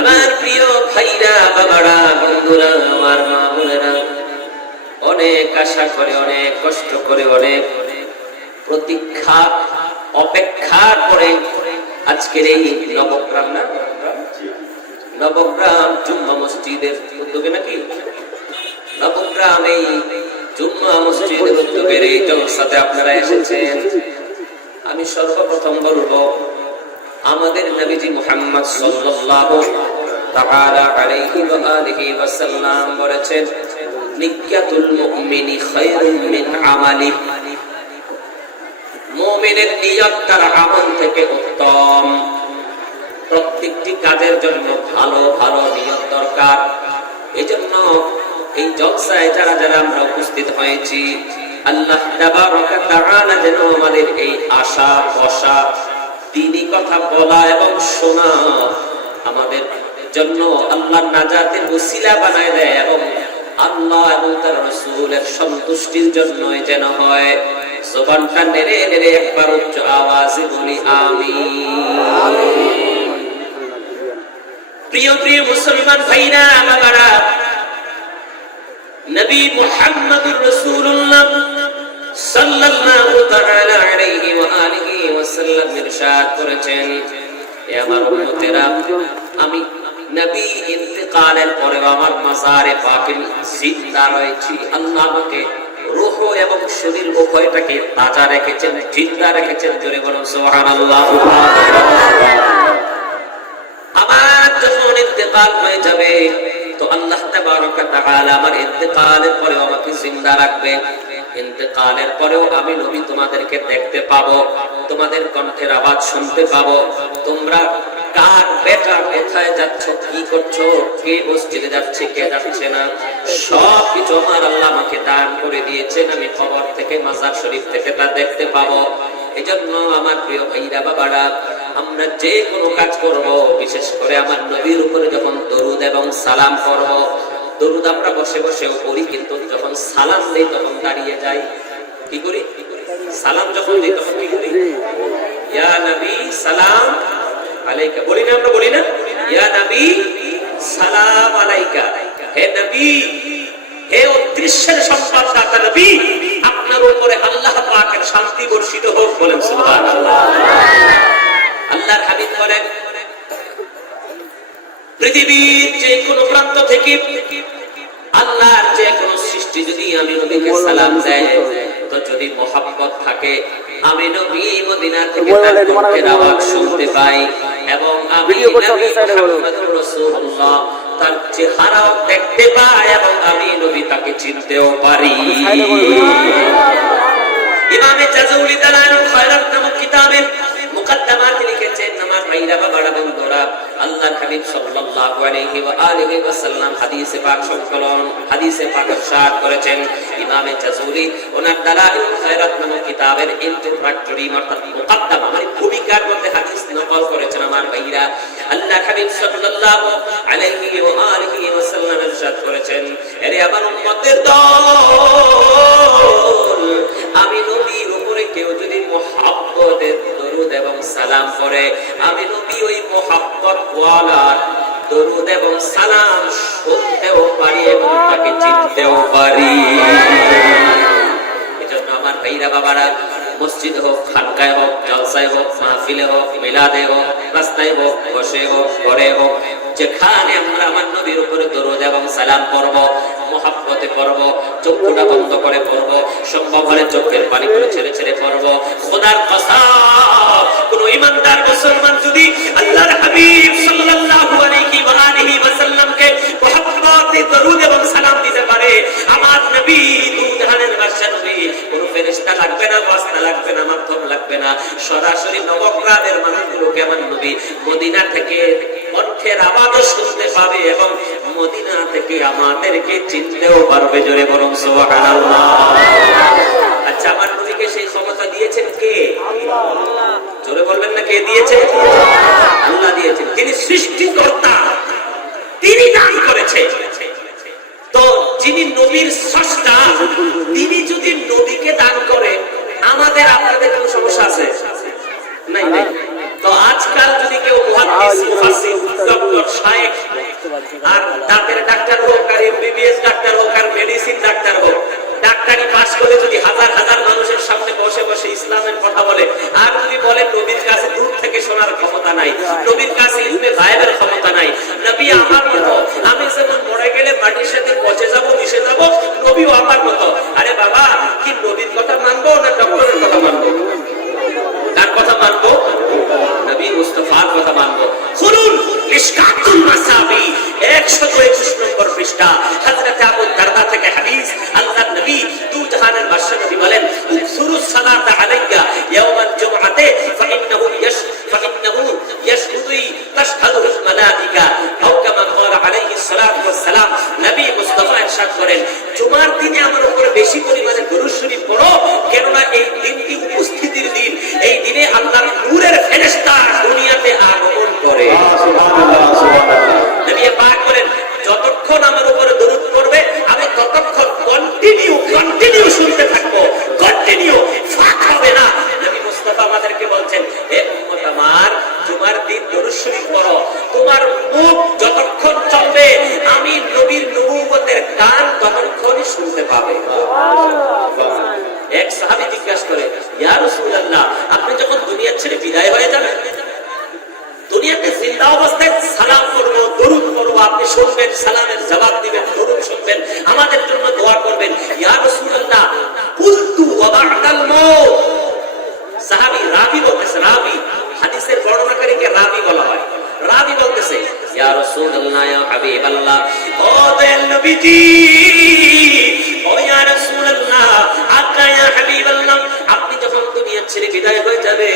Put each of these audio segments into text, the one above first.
আমার প্রিয় ভাইরা, বাবারা, বন্ধুরা, আমার মা বোনেরা, অনেক আশা করে, অনেক কষ্ট করে, অনেক প্রতীক্ষা অপেক্ষা করে আজকের এই নবগ্রাম জুম্মা মসজিদের উদ্যোগে, নাকি নবগ্রাম এই জুম্মা মসজিদের উদ্যোগের এই জলসাতে আপনারা এসেছেন। আমি সর্বপ্রথম বলবো, আমাদের নবীজি মুহাম্মদ সাল্লাল্লাহু তাআলা আলাইহি ওয়া আলিহি ওয়াসাল্লাম বলেছেন, নিয়াতুল মুমিনি খায়রুম মিন আমালি। মুমিনের নিয়ত তার আমল থেকে উত্তম। প্রত্যেকটি কাজের জন্য ভালো ভালো নিয়ত দরকার। এজন্য এই জলসায় যারা যারা আমরা উপস্থিত হয়েছি, আল্লাহ তাবারক ওয়া তাআলা যেন আমাদের এই আশা বসা দ্বীনি কথা বলা এবং শোনা আমাদের জন্য আল্লাহর নাজাতের ওসিলা বানায় দেয়, এবং আল্লাহ এবং তার রাসূলের সন্তুষ্টির জন্যই যেন হয়। জবানটা নেড়ে নেড়ে একবার উচ্চ আওয়াজে বলি আমিন। প্রিয় প্রিয় মুসলমান ভাইরা, বাবারা, নবী মুহাম্মদুর রাসূলুল্লাহ সাল্লাল্লাহু তাআলা আলাইহি ওয়া আলিহি ওয়াসাল্লাম ইরশাদ করেছেন, হে আমার উম্মতেরা, আমি নবী ইন্তেকালের পরে আমার মাজারে পাকে জিন্দা রয়েছি। আল্লাহ আমাকে রূহ এবং শরীর উভয়টাকে তাজা রেখেছেন, জিন্দা রেখেছেন। জোরে বলুন সুবহানাল্লাহ। আমার যখন ইন্তেকাল হয়ে যাবে, তো আল্লাহ তাবারক ওয়া তাআলা আমার ইন্তেকালের পরে আমাকে জিন্দা রাখবে। ইন্তেকালের পরেও আমি নবী তোমাদেরকে দেখতে পাবো, তোমাদের কণ্ঠের আওয়াজ শুনতে পাবো। তোমরা কার বেটা কোথায় যাচ্ছ, কি করছো, কে মসজিদে যাচ্ছে, কে যাচ্ছে না, সব কিছু আমার আল্লাহ আমাকে দান করে দিয়েছেন। আমি কবর থেকে, মাজার শরীফ থেকে তা দেখতে পাবো। এজন্য আমার প্রিয় ভাইরা, বাবারা, আমরা যে কোনো কাজ করব, বিশেষ করে আমার নবীর উপরে যখন দরুদ এবং সালাম করব, দরুদ আমরা বসে বসেও করি, কিন্তু যখন সালাম দেই তখন দাঁড়িয়ে যাই। কি করি? সালাম যখন দেই তখন কি করি? ইয়া নবী সালাম আলাইকা বলি না? আমরা বলি না ইয়া নবী সালাম আলাইকা? হে নবী, হে অদৃশ্যের সম্পদদাতা নবী, আপনার উপরে আল্লাহ পাকের শান্তি বর্ষিত হোক। বলেন সুবহানাল্লাহ। আল্লাহর হাবিব বলেন, পৃথিবীর যে কোনো প্রান্ত থেকে আল্লাহর যে কোনো সৃষ্টি যদি আমি নবীকে সালাম দেয়, তো যদি মহব্বত থাকে, আমি নবী মদিনা থেকে তার কণ্ঠের আওয়াজ শুনতে পাই, এবং আমি নবী মুহাম্মদুর রাসূলুল্লাহ তার চেহারাও দেখতে পাই, এবং আমি নবী তাকে চিনতেও পারি। ইমামে জাযুলি দালালুল খায়রাত নামক কিতাবের মুকদ্দমাত লিখেছেন, আমার ভাইরা, বাবারা, বন্ধুরা, আল্লাহর হাবিব সাল্লাল্লাহু আলাইহি ওয়া আলিহি ওয়াসাল্লাম হাদিসে পাক সংকলন, হাদিসে পাক ইরশাদ করেছেন। ইমামে জাযুলি ওনার দালালুল খায়রাত নামক কিতাবের ইন্ট্রোডাক্টরি অর্থাৎ মুকদ্দমা মানে ভূমিকার মধ্যে হাদিস নকল করেছেন। আমার ভাইরা, আল্লাহর হাবিব সাল্লাল্লাহু আলাইহি ওয়া আলিহি ওয়াসাল্লাম ইরশাদ করেছেন, আরে আমার উম্মতের দল, আমি নবীর উপরে কেউ যদি মুহাব্বতের দরুদ এবং সালাম করে, আমি নবী ওই মুহাব্বত ওয়ালার দরুদ এবং সালাম শুনতেও পারি এবং তাকে চিনতেও পারি। এজন্য আমার ভাইরা, বাবারা, মসজিদ হোক, খানকায় হোক, জলসায় হোক, মাহফিলে হোক, মিলাদে হোক, রাস্তায় হোক, বসে হোক, ঘরে হোক, যেখানে আমরা আমার নবীর উপরে দরুদ এবং সালাম পড়ব, মুহাব্বতে পড়ব, চোখটা বন্ধ করে পড়ব, সম্ভব হলে চোখের পানি করে ছেড়ে ছেড়ে পড়ব। খোদার কসম, কোন ঈমানদার মুসলমান যদি আল্লাহর হাবিব সাল্লাল্লাহু আলাইহি ওয়া আলিহি ওয়াসাল্লামকে মুহাব্বতে দরুদ এবং সালাম দিতে পারে, আমার নবী দু জাহানের বাদশা নবী, কোন ফেরেশতা লাগবে না, ওয়াসিলা লাগবে না, মাধ্যম লাগবে না, সরাসরি নবগ্রামের মানুষগুলোকে আমার নবী মদিনা থেকে কণ্ঠের আওয়াজ শুনতে পাবে এবং মদিনা থেকে আমাদেরকে চিনতেও পারবে। জোরে বলুন সুবহানাল্লাহ। আচ্ছা, আমার নবীকে সেই ক্ষমতা দিয়েছেন কে? আল্লাহ। জোরে বলবেন না, কে দিয়েছেন? আল্লাহ দিয়েছেন। যিনি সৃষ্টিকর্তা, তিনি দান করেছেন। তো যিনি নবীর স্রষ্টা, তিনি যদি নবীকে দান করে, আমাদের আপনাদের কোনো সমস্যা আছে? নাই, নাই। তো আজকাল যদি কেউ মুহাদ্দিস, মুফাসসির, ডক্টর আর দাঁতের ডাক্তার হোক, আর এমবিবিএস ডাক্তার হোক, আর মেডিসিন ডাক্তার হোক, ডাক্তারি পাশ করে যদি হাজার হাজার মানুষের সামনে বসে বসে ইসলামের কথা বলে, আর যদি বলে নবীর কাছে দূর থেকে শোনার ক্ষমতা নাই, নবীর কাছে ইলমে গায়েবের ক্ষমতা নাই, নবী আমার মতো, আমি যেমন মরে গেলে মাটির সাথে পচে যাব, মিশে যাব, নবীও আমার মতো। আরে বাবা, কি নবীর কথা মানবো না ডক্টরের কথা মানবো? কার কথা মানবো? নবী মুস্তাফার কথা মানবো। খুলুন মিশকাতুল মাসাবি 121 নম্বর পৃষ্ঠা, হযরত আবু দারদা থেকে হাদিস। আল্লাহর নবী দু জাহানের বাদশা নবী বলেন, উকসুরুস সালাতা আলাইয়া ইয়াওমাল জুমআতে ফাইন্নাহু ইয়াশহুদু তাশহাদুল মালাইকা আও কামা ক্বালা আলাইহিস সালাতু ওয়াস সালাম। নবী মুস্তাফা ইরশাদ করেন, জুমার দিনে আমার উপরে বেশি পরিমাণে দরুদ শরীফ পড়ো, কেননা এই দিনটি উপস্থিতির দিন। এই দিনে আল্লাহর নূরের ফেরেশতা দুনিয়াতে আগমন করে। সুবহানাল্লাহ, সুবহানাল্লাহ। নবী পাক বলেন, যতক্ষণ আমার উপরে দরুদ পড়বে আমি ততক্ষণ কন্টিনিউ শুনতে থাকবো, কন্টিনিউ, ফাঁক হবে না। নবী মুস্তাফা আমাদেরকে বলছেন, হে উম্মত আমার, জুমার দিন দরুদ শরীফ পড়ো, তোমার মুখ যতক্ষণ চলবে আমি নবীর নবুয়তের গান ততক্ষণই শুনতে পাবে। এক সাহাবী জিজ্ঞাসা করে, ইয়া রাসূলুল্লাহ, আপনি যখন দুনিয়া ছেড়ে বিদায় হয়ে যাবেন, দুনিয়াতে জিন্দা অবস্থায় সালাম করব, দরুদ পড়ব, আপনি শুনবেন, সালামের জবাব দিবেন, দরুদ শুনবেন, আমাদের জন্য দোয়া করবেন। ইয়া রাসূলুল্লাহ, কুলতু ওয়া বা'দাল মাউত। সাহাবী রাবী বলতেছে, রাবী হাদিসের বর্ণনাকারীকে রাবী বলা হয়। রাবী বলতেছে, ইয়া রাসূলুল্লাহ, ইয়া হাবিবাল্লাহ, ও দয়াল নবীজি, ও ইয়া রাসূলুল্লাহ, আকা ইয়া হাবিবাল্লাহ, আপনি যখন দুনিয়া ছেড়ে বিদায় হয়ে যাবে,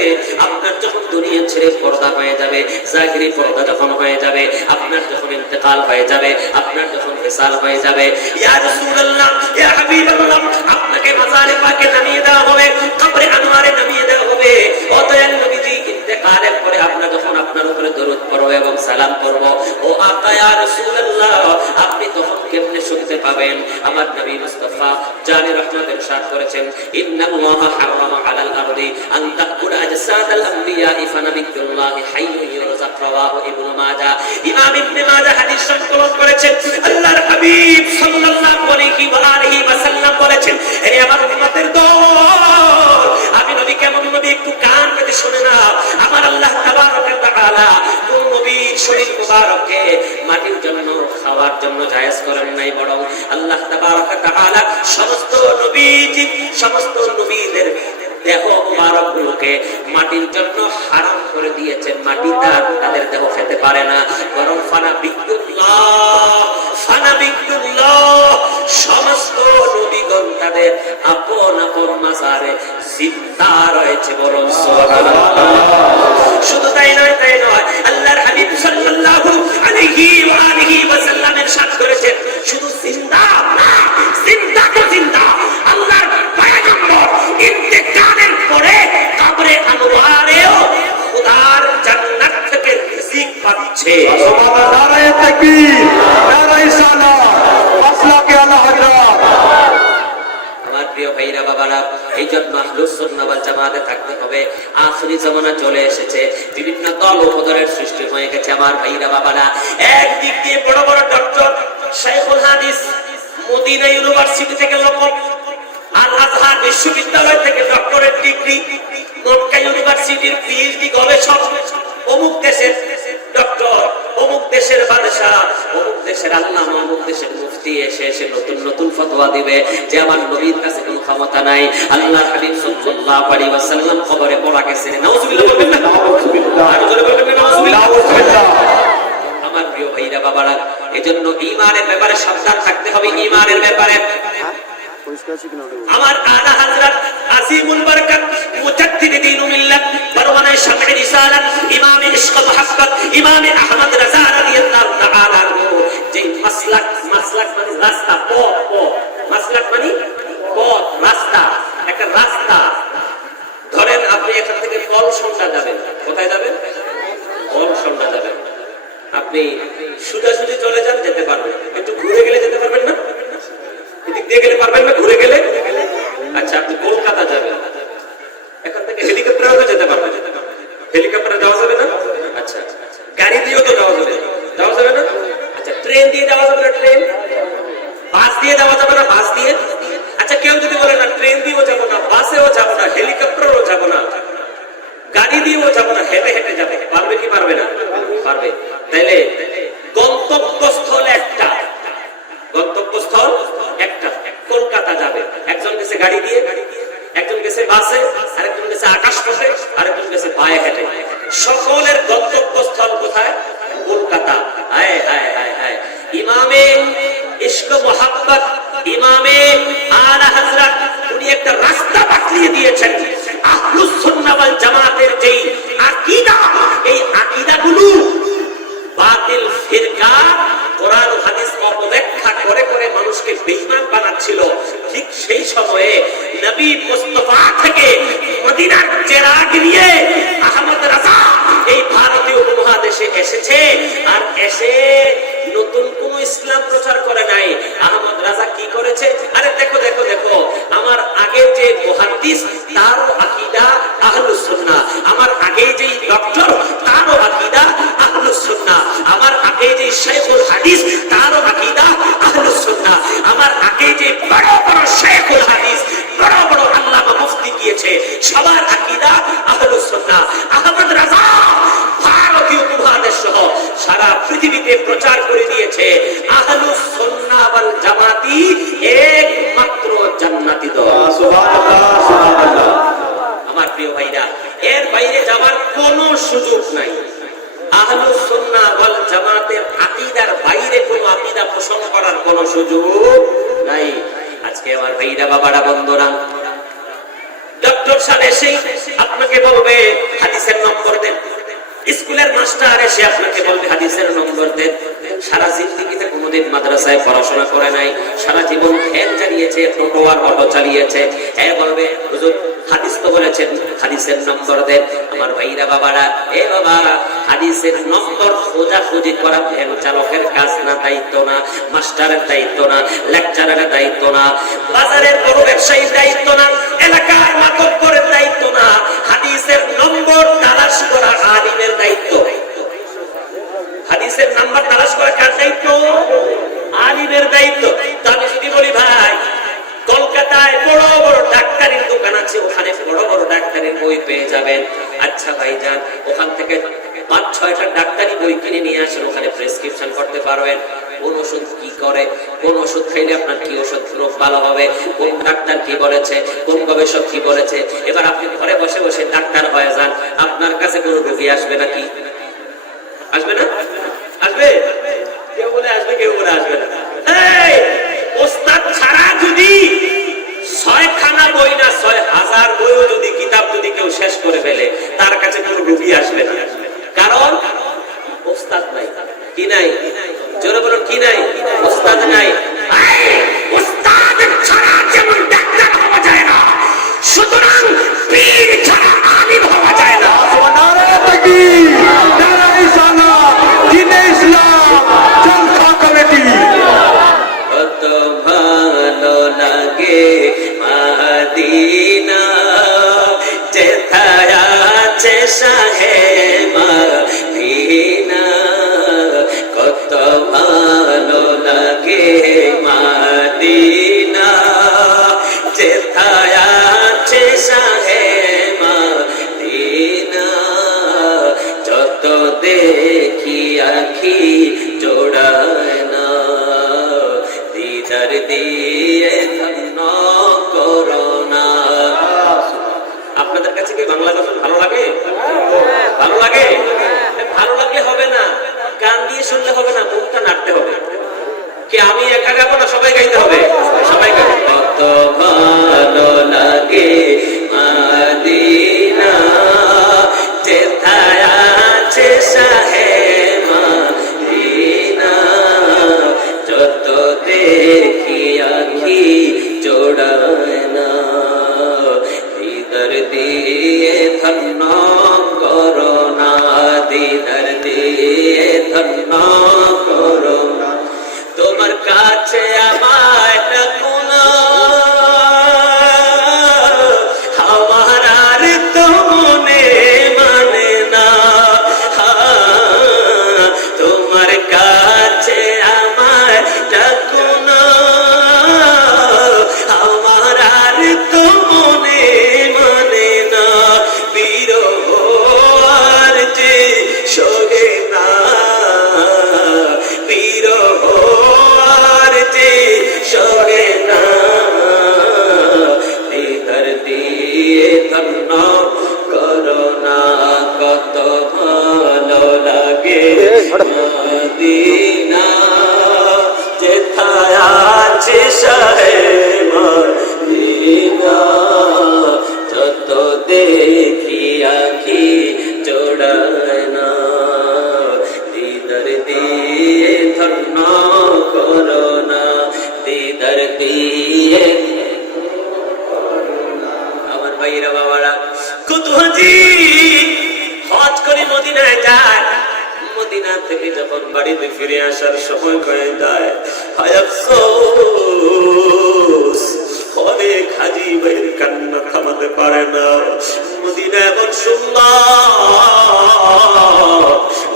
আপনার যখন দুনিয়া ছেড়ে পর্দা হয়ে যাবে, জাহিরি পর্দা যখন হয়ে যাবে, আপনার যখন ইন্তেকাল হয়ে যাবে, আপনার যখন ফিসাল হয়ে যাবে, ইয়া রাসূলুল্লাহ, ইয়া হাবিবাল্লাহ, আপনাকে মাজারে পাকে নামিয়ে দেওয়া হবে, কবরে আনোয়ারে নামিয়ে দেওয়া হবে। ও দয়াল নবীজি, ইন্তেকালের পরে আমরা যখন আপনার উপরে দরুদ পড়ব এবং সালাম করব, ও আকা ইয়া রাসূলুল্লাহ, আপনি তখন কেমনে শুনতে পাবেন? আমার নবী মুস্তাফা জানি রহমত ইরশাদ করেছেন, ইন্নাল্লাহা হারামা আলাল আরদি আন তাকুলা আজসাদাল আমবিয়া ফানাবিয়ুল্লাহি হাইয়ুন ইউরযাক, রাওয়াহু ইবনে মাজাহ। ইমাম ইবনে মাজাহ হাদিস সংকলন করেছেন। আল্লাহর হাবিব সাল্লাল্লাহু আলাইহি ওয়া আলিহি ওয়াসাল্লাম বলেছেন, হে আমার উম্মতের দল, আমি নবী কেমন নবী, একটু কান পেতে শুনে না। আমার আল্লাহ তাবারক ওয়া তাআলা কোন নবীর শরীর মুবারককে মাটির জন্য খাওয়ার জন্য জায়েজ করেন নাই, বরং আল্লাহ তাবারক ওয়া তাআলা সমস্ত নবীজি, সমস্ত নবীদের দেহ মুবারকগুলোকে মাটির জন্য হারাম করে দিয়েছেন। মাটি তাদের দেহ খেতে পারে না, বরং ফানাবিয়ুল্লাহ, সমস্ত নবীগণ তাদের আপন আপন মাজারে জিন্দা রয়েছে, বরং সুবহানাল্লাহ। শুধু তাই নয়, আল্লাহর হাবিব সাল্লাল্লাহু আলাইহি ওয়া আলিহি ওয়াসাল্লাম ইরশাদ করেছেন, শুধু জিন্দা না, জিন্দা তো জিন্দা, আল্লাহর পয়গম্বর ইন্তেকালের পরে কবরে আনোয়ারেও খোদার জান্নাত থেকে রিজিক পাচ্ছে। সুবহানাল্লাহ, নারায়ে তাকবীর, নারায়ে সালাত, মাসলাকে আলা হযরত। আমার প্রিয় ভাইরা বাবারা, এই জন্য আহলুস সুন্নাহ ওয়াল জামাতে থাকতে হবে। আখিরি জামানা চলে এসেছে, বিভিন্ন দল উপদলের সৃষ্টি হয়ে গেছে। আমার ভাইরা বাবারা, একদিক দিয়ে বড় বড় ডক্টর, শাইখুল হাদিস, মদিনা ইউনিভার্সিটি থেকে লকব, আল আজহার বিশ্ববিদ্যালয় থেকে ডক্টরেট ডিগ্রি, মক্কা ইউনিভার্সিটির পিএইচডি গবেষক, অমুক দেশের ডক্টর, অমুক দেশের বাদশাহ, অমুক দেশের আল্লামা, অমুক দেশের মুফতি এসে নতুন নতুন ফতোয়া দিবে যে আমার নবীর কাছে কোনো ক্ষমতা নাই। আল্লাহর হাবিব সাল্লাল্লাহু আলাইহি ওয়াসাল্লাম কবরে পড়া গেছেন। নাউজুবিল্লাহ বলবেন না? নাউজুবিল্লাহ, আর জোরে বলবেন না? নাউজুবিল্লাহ। আমার প্রিয় ভাইরা বাবারা, এজন্য ঈমানের ব্যাপারে সাবধান থাকতে হবে। ঈমানের ব্যাপারে আমার আলা হযরত আসিমুল বরকত মুজাদ্দিদ দ্বীনুল মিল্লাত পরওয়ানা শামঈ রিসালাত ইমাম ইশক মুহাব্বত ইমাম আহমদ রাজা রাদিয়াল্লাহু তাআলা যে মাসলাক মানে রাস্তা, পথ, মাসলাক মানে পথ, রাস্তা, একটা রাস্তা। ধরেন আপনি এখান থেকে কলসন্ডা যাবেন, কোথায় যাবেন? কলসন্ডা যাবেন। আপনি সোজাসুজি চলে যান, যেতে পারবেন, একটু ঘুরে গেলে যেতে পারবেন না? এদিক দিয়ে গেলে পারবেন না, ঘুরে গেলে? আচ্ছা, আপনি কলকাতা যাবেন, এখান থেকে হেলিকপ্টারে যেতে পারবেন, হেলিকপ্টারে যাওয়া যাবে না? আচ্ছা, গাড়ি দিয়েও তো যাওয়া যাবে না? তাইলে গন্তব্যস্থল একটা, গন্তব্যস্থল একটা, কলকাতা যাবে, একজন গেছে গাড়ি দিয়ে, একজন গেছে বাসে, আরেকজন গেছে আকাশপথে, আরেকজন গেছে পায়ে হেঁটে। সকলের গন্তব্যস্থল কোথায়? কলকাতা। হায় হায় হায় হায়, ইমামে ইশক মোহাব্বত, ইমামে আলা হযরত উনি একটা রাস্তা বাতলিয়ে দিয়েছেন। আহলুস সুন্নাহ ওয়াল জামাতের যেই আকীদা, এই আকীদাগুলো বাতিল ফিরকা কোরআন ও হাদিস অপব্যাখ্যা করে করে মানুষকে বেঈমান বানাচ্ছিল, ঠিক সেই সময়ে নবী মুস্তাফা থেকে মদিনার চেরাগ নিয়ে আহমদ রাজা এই ভারতীয় উপমহাদেশে এসেছে। আর এসে নতুন কোন ইসলাম প্রচার করে নাই। আহমদ রাজা কি করেছে? আরে দেখো দেখো দেখো, আমার আগে যে মুহাদ্দিস তারও আকীদা আহলুস সুন্নাহ, আমার আগে যে ডক্টর তারও আকীদা আহলুস সুন্নাহ, আমার আগে যে শাইখুল হাদিস তারও আকীদা আহলুস সুন্নাহ, আমার আগে যে বড় বড় শাইখুল হাদিস, বড় বড় আল্লামা মুফতি গিয়েছে, সবার আকীদা আহলুস সুন্নাহ। আহমদ রাজা ভারতীয় উপমহাদেশ সহ সারা পৃথিবীতে প্রচার করে দিয়েছে আহলুস সুন্নাহ ওয়াল জামাতি একমাত্র জান্নাতি দল। সুবহানাল্লাহ সুবহানাল্লাহ। আমার প্রিয় ভাইরা, এর বাইরে যাওয়ার কোনো সুযোগ নাই। আহলুস সুন্নাহ ওয়াল জামাতের আকীদার বাইরে কোনো আকীদা পোষণ করার কোনো সুযোগ নাই। আজকে আমার ভাইরা, বাবারা, বন্ধুরা, ডক্টর সাহেব এসে আপনাকে বলবে হাদিসের নম্বর দেন, স্কুলের মাস্টার এসে আপনাকে বলবে হাদিসের নম্বর দেন। সারা জিন্দেগিতে কোনোদিন মাদ্রাসায় পড়াশোনা করে নাই, সারা জীবন ফ্যান চালিয়েছে, টোটো আর অটো চালিয়েছে, বলবে হুজুর হাদিস তো বলেছেন, হাদিসের নম্বর দেন। আমার ভাইরা, বাবারা, বাবা, হাদিসের নম্বর খোঁজাখুঁজি করা ভ্যান চালকের কাজ না, দায়িত্ব না, মাস্টারের দায়িত্ব না, লেকচারারের দায়িত্ব না, বাজারের বড় ব্যবসায়ীর দায়িত্ব না, এলাকার মাতব্বরের দায়িত্ব না। হাদিসের নম্বর তালাশ করা আলিমের দায়িত্ব। হাদিসের নাম্বার তালাশ করা কার দায়িত্ব? আলিমের দায়িত্ব। তো আমি যদি বলি ভাই, কলকাতায় বড় বড় ডাক্তারের দোকান আছে, ওখানে বড় বড় ডাক্তারের বই পেয়ে যাবেন। আচ্ছা ভাইজান, ওখান থেকে ৫-৬টা ডাক্তারি বই কিনে নিয়ে আসেন, ওখানে প্রেসক্রিপশন করতে পারবেন কোন ওষুধ কি করে, কোন ওষুধ খাইলে আপনার কি ওষুধ রোগ ভালো হবে, কোন ডাক্তার কি বলেছে, কোন গবেষক কি বলেছে। এবার আপনি ঘরে বসে বসে ডাক্তার হয়ে যান, আপনার কাছে কোনো রোগী আসবে নাকি? আসবে না? আসবে? কেউ বলে আসবে, কেউ বলে আসবে না। ওস্তাদ ছাড়া যদি ৬খানা বই না ৬০০০ বইও যদি, কিতাব যদি কেউ শেষ করে ফেলে, তার কাছে কোনো রোগী আসবে না। কারণ ওস্তাদ নাই। কি নাই? জোরে বলুন, কি নাই? ওস্তাদ নাই। ওস্তাদ ছাড়া যেমন ডাক্তার হওয়া যায় না, সুতরাং পীর ছাড়া আলিম হওয়া যায় না। নারে তাকবীর, নারে রিসালাত, দ্বীনে ইসলাম, জলসা কমিটি। কত ভালো লাগে মদিনা, যেথায় আছে শাহে মদিনা। কত ভালো লাগে মদিনা, যেথায় আছে শাহে মদিনা। যত দেখি আখি জোড়ায় না, দিদার দিয়ে ধন্য করোনা। আপনাদের কাছে কি বাংলা গজল ভালো লাগে? ভালো লাগে? ভালো লাগলে হবে না, কান দিয়ে শুনলে হবে না, মুখটা নাড়তে হবে। কি আমি একা গাবো না, সবাই গাইতে হবে? সবাই গাইতে। কত ভালো লাগে মদিনা, যেথায় আছে শাহে মদিনা। যত দেখি আখি জোড়ায় না, দিদার দিয়ে ধন্য করোনা, দিদার দিয়ে ধন্য করোনা। তোমার কাছে আমায় ডাকো না, আমার আর তো মনে মানে না। তোমার কাছে আমায় ডাকো না, আমার আর তো মনে মানে না। বিরহ আর যে সহে না, মদিনা যেথায় আছে শাহে মদিনা যত দেখি আঁখি জোড়ায় না দিদার দিয়ে ধন্য করো না দিদার দিয়ে আমার ভাইরা বাবারা কত হাজি হজ করে মদিনায় যায় মদিনা থেকে যখন বাড়িতে ফিরে আসার সময় হয়ে যায় হায় আফসোস অনেক হাজি ভাইয়ের কান্না থামাতে পারে না মদিনা এমন সুন্দর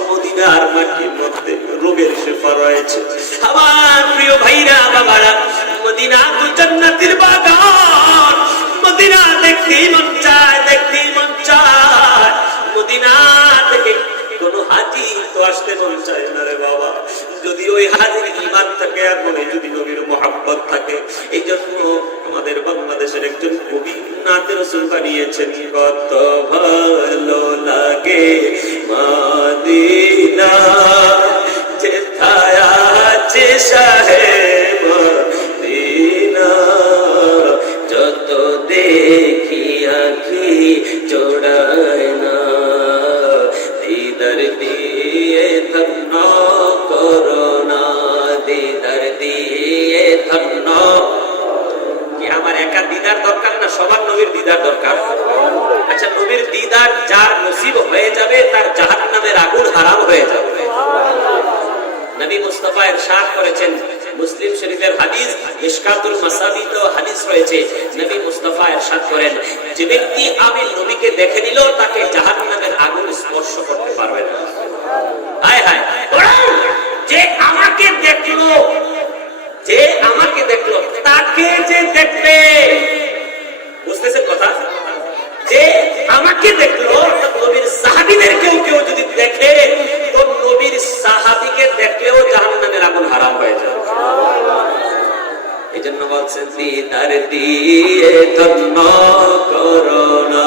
মদিনার মাটির মধ্যে রোগের শেফা রয়েছে আমার প্রিয় ভাইরা বাবারা মদিনা তো জান্নাতের বাগান মদিনা দেখতেই মন চায় দেখতেই মন চায় মদিনা থেকে কোন হাজি তো আসতে মন চায় না রে বাবা যদি ওই হাজির ঈমান থাকে আর মনে যদি নবীর মুহাব্বত থাকে এই জন্য আমাদের বাংলাদেশের একজন কবি নাতে রাসূল বানিয়েছেন কত ভালো লাগে মদিনা যেথায় আছে শাহে মদিনা যত দেখি আঁখি জোড়ায় না দিদার দিয়ে ধন্য করো না দিদার দিয়ে ধন্য কি আমার একা দিদার দরকার না সবার নবীর দিদার দরকার আচ্ছা নবীর দিদার যার নসিব হয়ে যাবে তার জাহান্নামের আগুন হারাম হয়ে যাবে নবী মুস্তাফা ইরশাদ করেছেন মুসলিম শরীফের হাদিস মিশকাতুল মাসাবিত হাদিস রয়েছে নবী মুস্তাফা ইরশাদ করেন যে ব্যক্তি আমি নবীকে দেখে নিল তাকে জাহান্নামের আগুন স্পর্শ করতে পারবে না হায় হায় যে আমাকে দেখলো তাকে যে দেখবে বুঝতেছেন কথা যে আমাকে দেখলো নবীর সাহাবীদের কেউ যদি দেখে তো নবীর সাহাবীকে দেখলেও জাহান্নামের আগুন হারাম হয়ে যাবে এজন্য বলছেন দিদার দিয়ে ধন্য করো না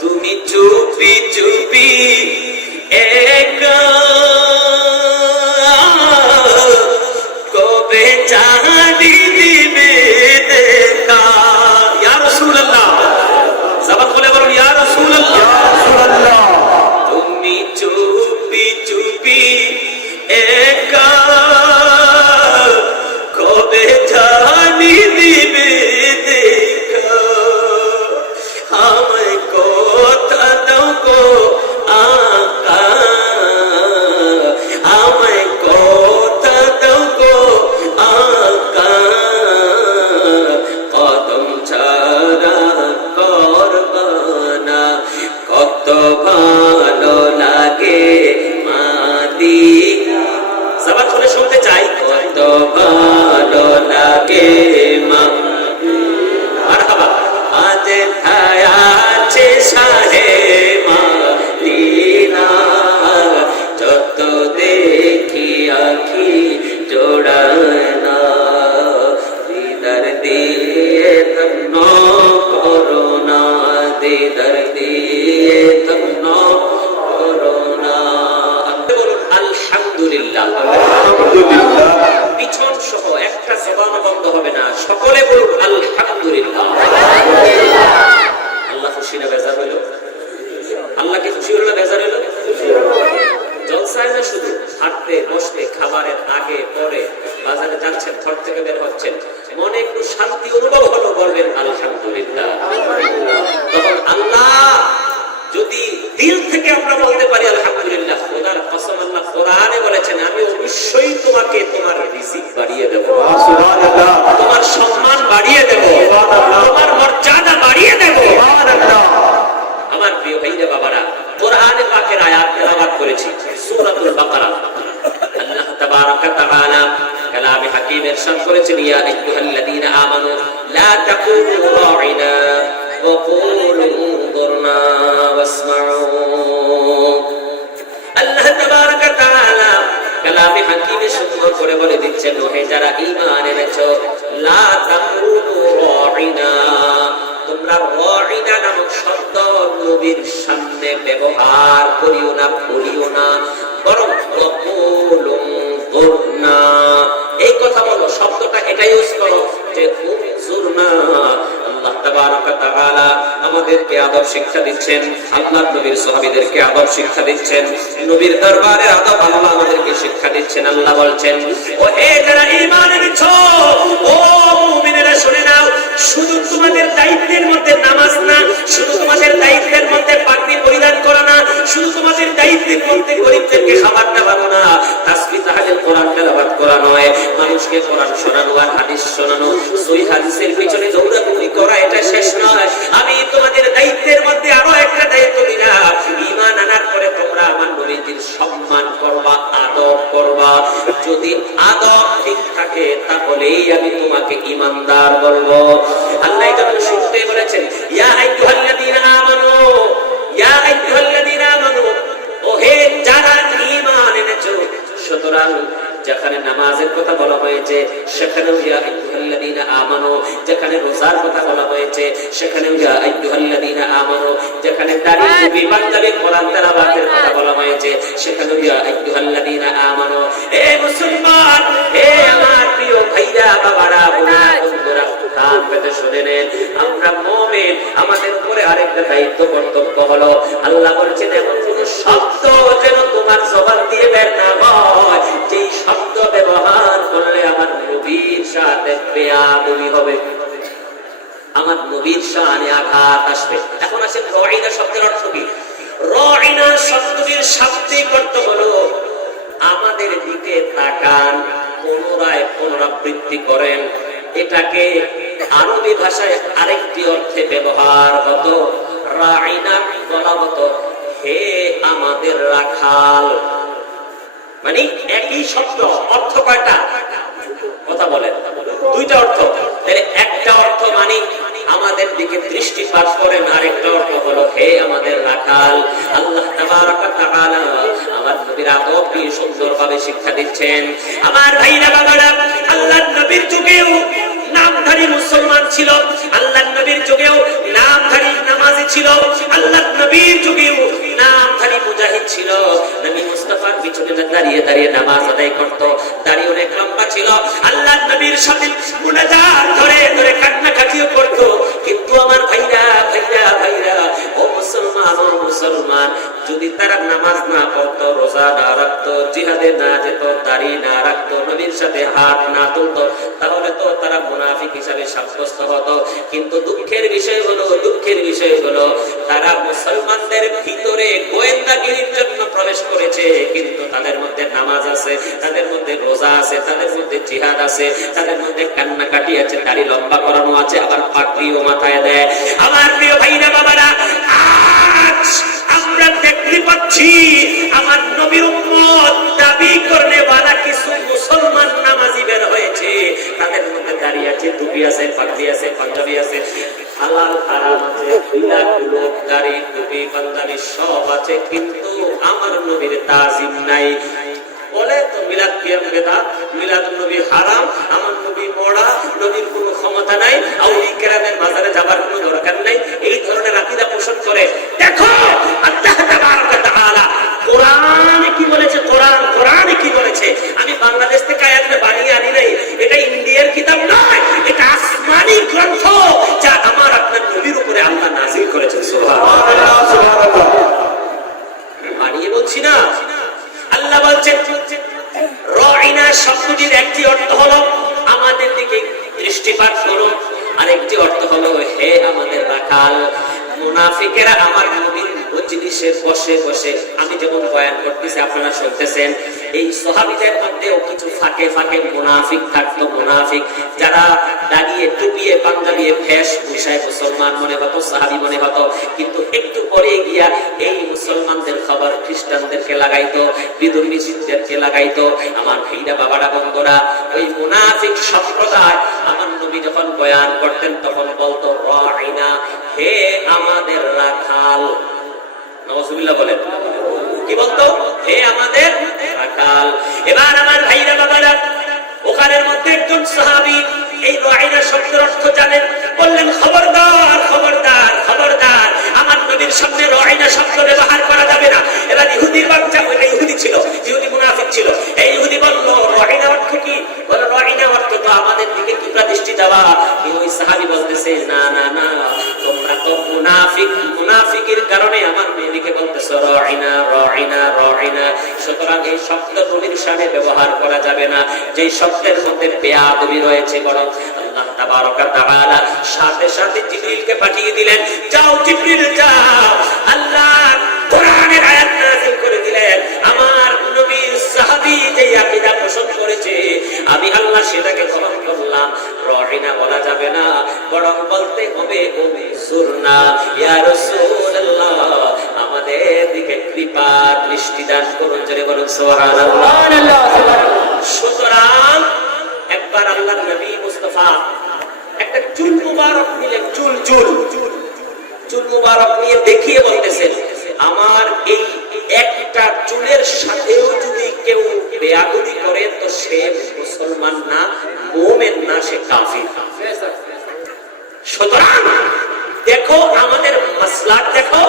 তুমি চুপি চুপি একা কবে জানি দিবে দেখা ইয়া রাসূলুল্লাহ জবান খুলে বলুন ইয়া রাসূলুল্লাহ তুমি চুপি চুপি একা কবে জানি দিবে দেখা আমায় কথা দাও গো আকা আমায় কথা দাও গো আকা কদম ছাড়া করবানা কত ভালো লাগে মাদিনা সবার শুনে শুনতে চাই কত ভালো লাগে মারহাবা আজ থায়া আছে শাহে মদিনা যত দেখি আঁখি জোড়ায় না দিদার দিয়ে ধন্য করো না দিদার দিয়ে ধন্য করো না বলুন আলহামদুলিল্লাহ পিছন সহ একটা জবান বন্ধ হবে না সকলে বলুন আলহামদুলিল্লাহ আল্লাহ খুশি না বেজার হইল আল্লাহ কি খুশি হলো না বেজার হইল জলসায় না শুধু হাঁটতে বসতে খাবারের আগে পরে বাজারে যাচ্ছেন ঘর থেকে বের হচ্ছেন মনে একটু শান্তি অনুভব হলো বলবেন আলহামদুলিল্লাহ তখন আল্লাহ যদি দিল থেকে আমরা বলতে পারি আলহামদুলিল্লাহ খোদার কসম আল্লাহ কোরআনে বলেছেন আমি অবশ্যই তোমাকে তোমার রিজিক বাড়িয়ে দেব সুবহানাল্লাহ তোমার সম্মান বাড়িয়ে দেব সুবহানাল্লাহ তোমার মর্যাদা বাড়িয়ে দেব সুবহানাল্লাহ আমার প্রিয় ভাইরা বাবারা কোরআনে পাকের আয়াত তেলাওয়াত করেছি সূরাতুল বাকারা আল্লাহ তাবারাকা তাআলা কালামে হাকীম ইরশাদ করেছেন ইয়া আইয়ুহাল্লাযীনা আমানু লা তাকুলু রাঈনা ওয়া কুলু উনজুরনা ওয়াসমাউ আল্লাহ তাবারাকা তাআলা কালামে হাকীমে সুন্দর করে বলে দিচ্ছেন ওহে যারা ঈমান এনেছো লা তাকুলু রাঈনা তোমরা রাঈনা নামক শব্দ নবীর সামনে ব্যবহার করিও না, বলিও না, বরং ওয়াকুলুম কুরনা, এই কথা বলো, শব্দটা এটা ইউজ করো যে উনজুরনা। আল্লাহ তাবারক ওয়া তাআলা আমাদেরকে আদব শিক্ষা দিচ্ছেন, আল্লাহর নবীর সাহাবীদেরকে আদব শিক্ষা দিচ্ছেন, নবীর দরবারে আদব আল্লাহ আমাদেরকে শিক্ষা দিচ্ছেন। আল্লাহ বলছেন, ও হে যারা ঈমান এনেছো, ও মুমিনেরা শুনে নাও, শুধু তোমাদের দায়িত্বের মধ্যে নামাজ না, শুধু তোমাদের দায়িত্বের মধ্যে পাগড়ি পরিধান করা না, শুধু তোমাদের দায়িত্বের মধ্যে গরিবদেরকে খাবার দেওয়ানো না, তাসবিহ তাহলিল কোরআন তেলাওয়াত করা নয়, মানুষকে কোরআন শোনানো আর হাদিস শোনানো, সহিহ হাদিসের পিছনে দৌড়াদৌড়ি করা এটা শেষ নয়। আমি তোমাদের দায়িত্বের মধ্যে আরো একটা দায়িত্ব দিলাম, ঈমান আনার পরে তোমরা আমার নবীজির সম্মান করবা, আদব করবা। যদি আদব ঠিক থাকে তাহলেই আমি তোমাকে ঈমানদার বলবো। আল্লাহ যখন শুরুতে বলেছেন, ইয়া আইয়ুহাল্লাযীনা আমানু, ইয়া আইয়ুহাল্লাযীনা আমানু, ও হে যারা ঈমান এনেছো, সুতরাং যেখানে নামাজের কথা বলা হয়েছে সেখানেও ইয়া আইয়ুহাল্লাযীনা আমানু, যেখানে রোজার কথা বলা হয়েছে সেখানেও ইয়া আইয়ুহাল্লাযীনা আমানু, যেখানে দাড়ি টুপি পাঞ্জাবি কোরআন তেলাওয়াতের কথা বলা হয়েছে সেখানেও ইয়া আইয়ুহাল্লাযীনা আমানু। হে মুসলমান, হে আমার প্রিয় ভাইরা, বাবারা, বোনেরা, বন্ধুরা, কান পেতে শুনে নেন, আমরা মুমিন, আমাদের উপরে আরেকটা দায়িত্ব কর্তব্য হলো, আল্লাহ বলছেন এমন কোন শব্দ যেন তোমার জবান দিয়ে বের না হয় যেই শব্দ ব্যবহার করলে আমার নবীর সাথে বেয়াদবি হবে, আমার নবীর শানে আঘাত আসবে। এখন আসেন রাইনা শব্দের অর্থ কি? রাইনা শব্দটির শাব্দিক অর্থ হলো আমাদের দিকে তাকান, পুনরায় পুনরাবৃত্তি করেন। এটাকে আরবি ভাষায় আরেকটি অর্থে ব্যবহার হতো, রাইনা বলা হতো হে আমাদের রাখাল। মানে একই শব্দ, অর্থ কয়টা? কথা বলেন, দুইটা অর্থ। তাহলে একটা অর্থ মানে আমাদের দিকে দৃষ্টিপাত করেন, আরেকটা অর্থ হলো হে আমাদের রাখাল। আল্লাহ তাবারক ওয়া তাআলা আমার নবীর আদব দিয়ে সুন্দরভাবে শিক্ষা দিচ্ছেন। আমার ভাইরা, বাবারা, আল্লাহর নবীর যুগেও নামধারী মুসলমান ছিল, আল্লাহর নবীর যুগেও নামধারী নামাজি ছিল, আল্লাহর নবীর যুগেও নামধারী মুজাহিদ ছিল। নবী মুস্তাফার পিছনে দাঁড়িয়ে দাঁড়িয়ে নামাজ আদায় করত, দাড়ি অনেক লম্বা ছিল, আল্লাহর নবীর সাথে মুনাজাত ধরে ধরে কান্নাকাটিও করত। কিন্তু আমার ভাইরা, ভাইরা, ভাইরা, ও মুসলমান, ও মুসলমান, যদি তারা নামাজ না পড়তো, রোজা না রাখতো, জিহাদে না যেত, দাড়ি না রাখতো, নবীর সাথে হাত না তুলতো, তাহলে তো তারা মুনাফিক হিসাবে সাব্যস্ত হতো। কিন্তু দুঃখের বিষয় হলো তারা মুসলমানদের ভিতরে গোয়েন্দাগিরির জন্য প্রবেশ করেছে, কিন্তু তাদের মধ্যে নামাজ আছে, তাদের মধ্যে রোজা আছে, তাদের মধ্যে জিহাদ আছে, তাদের মধ্যে কান্নাকাটি আছে, দাড়ি লম্বা করানো আছে, আবার পাগড়িও মাথায় দেয়। আমার প্রিয় ভাইরা, বাবারা, আজ আমরা দেখতে পাচ্ছি আমার নবীর উম্মত দাবি করলে বালা কিছু মুসলমান নামাজি বের হয়েছে, তাদের মধ্যে দাড়ি আছে, টুপি আছে, পাগড়ি আছে, পাঞ্জাবি আছে, হালাল হারাম আছে, বিলাগুলো, দাড়ি, টুপি, পাঞ্জাবি সব আছে, কিন্তু আমার নবীর তাজিম নাই। বলে তো মিলাদ কিয়াম বেদাত, মিলাদুন নবী হারাম, আমার নবী মরা, নবীর কোনো ক্ষমতা নাই, আউলিয়া কেরামের মাজারে যাবার কোনো দরকার নাই, এই ধরনের আকীদা পোষণ করে। দেখো আল্লাহ তাবারক ওয়া তাআলা কোরআনে কি বলেছে, কোরআনে কি বলেছে। আমি বাংলাদেশ থেকে আয়াতটা বানিয়ে আনি নাই, এটা ইন্ডিয়ার কিতাব নয়, এটা আসমানি গ্রন্থ যা আমার আপনার নবীর উপরে আল্লাহ নাযিল করেছেন। সুবহানাল্লাহ, সুবহানাল্লাহ, বানিয়ে বলছি না। আল্লাহ বলছেন রাইনা শব্দটির একটি অর্থ হলো আমাদের দিকে দৃষ্টিপাত করুন, আরেকটি অর্থ হলো হে আমাদের রাখাল। মুনাফিকেরা আমার নবীর মজলিসে বসে বসে, আমি যেমন বয়ান করতেছি আপনারা শুনতেছেন, এই সাহাবীদের মধ্যেও কিছু ফাঁকে ফাঁকে মুনাফিক থাকতো। মুনাফিক যারা দাঁড়িয়ে টুপিয়ে পাঞ্জাবিয়ে ফেস ভূষায় মুসলমান মনে হতো, সাহাবী মনে হতো, কিন্তু একটু পরে গিয়া এই মুসলমানদের খবর খ্রিস্টানদেরকে লাগাইতো, বিধর্মীদেরকে লাগাইতো। আমার ভাইরা, বাবারা, বন্ধুরা, ওই মুনাফিক সম্প্রদায় আমার নবী যখন বয়ান করতেন তখন বলতো রাইনা, হে আমাদের রাখাল। নাউজুবিল্লাহ বলেন, কি বলতো? হে আমাদের রাখাল। এবার আমার ভাইরা, বাবারা, ওখানের মধ্যে একজন সাহাবী এই রাইনা শব্দের অর্থ জানেন, বললেন খবরদার, খবরদার, খবরদার, আমার নবীর সামনে রাইনা শব্দ ব্যবহার করা যাবে না। এবার ইহুদির বাচ্চা, ওইটা ইহুদি ছিল, ইহুদি মুনাফিক ছিল। এই ইহুদি বলল রাইনা অর্থ কি? বলে রাইনা অর্থ তো আমাদের দিকে কিবলা দৃষ্টি দেওয়া। ওই সাহাবী বলতেছে না না না, তোমরা তো মুনাফিক, মুনাফিকের কারণে আমার নবীকে বলতেছো রাইনা রাইনা রাইনা। সুতরাং এই শব্দ নবীর সামনে ব্যবহার করা যাবে না, যে শব্দের মধ্যে বেয়াদবি রয়েছে। বরং আল্লাহ তাবারক ওয়া তাআলা সাথে সাথে জিবরিলকে পাঠিয়ে দিলেন, যাও জিবরিল যাও। আল্লাহ কোরআনের আয়াত নাযিল করে দিলেন, আমার নবীর সাহাবী যে আকীদা পোষণ করেছে আমি আল্লাহ সেটাকে গ্রহণ করলাম। রাইনা বলা যাবে না, বরং বলতে হবে উনসুরনা ইয়া রাসূলুল্লাহ, আমাদের দিকে কৃপা দৃষ্টি দান করুন। জোরে বলুন সুবহানাল্লাহ। সুতরাং একবার আল্লাহর নবী মুস্তাফা একটা চুল মুবারক নিলেন, চুল চুল চুল মুবারক নিয়ে দেখিয়ে বলতেছেন, আমার এই একটা চুলের সাথেও যদি কেউ বেয়াদবি করে তো সে মুসলমান না, মুমিন না, সে কাফির। সুতরাং দেখো আমাদের মাসলাক দেখো,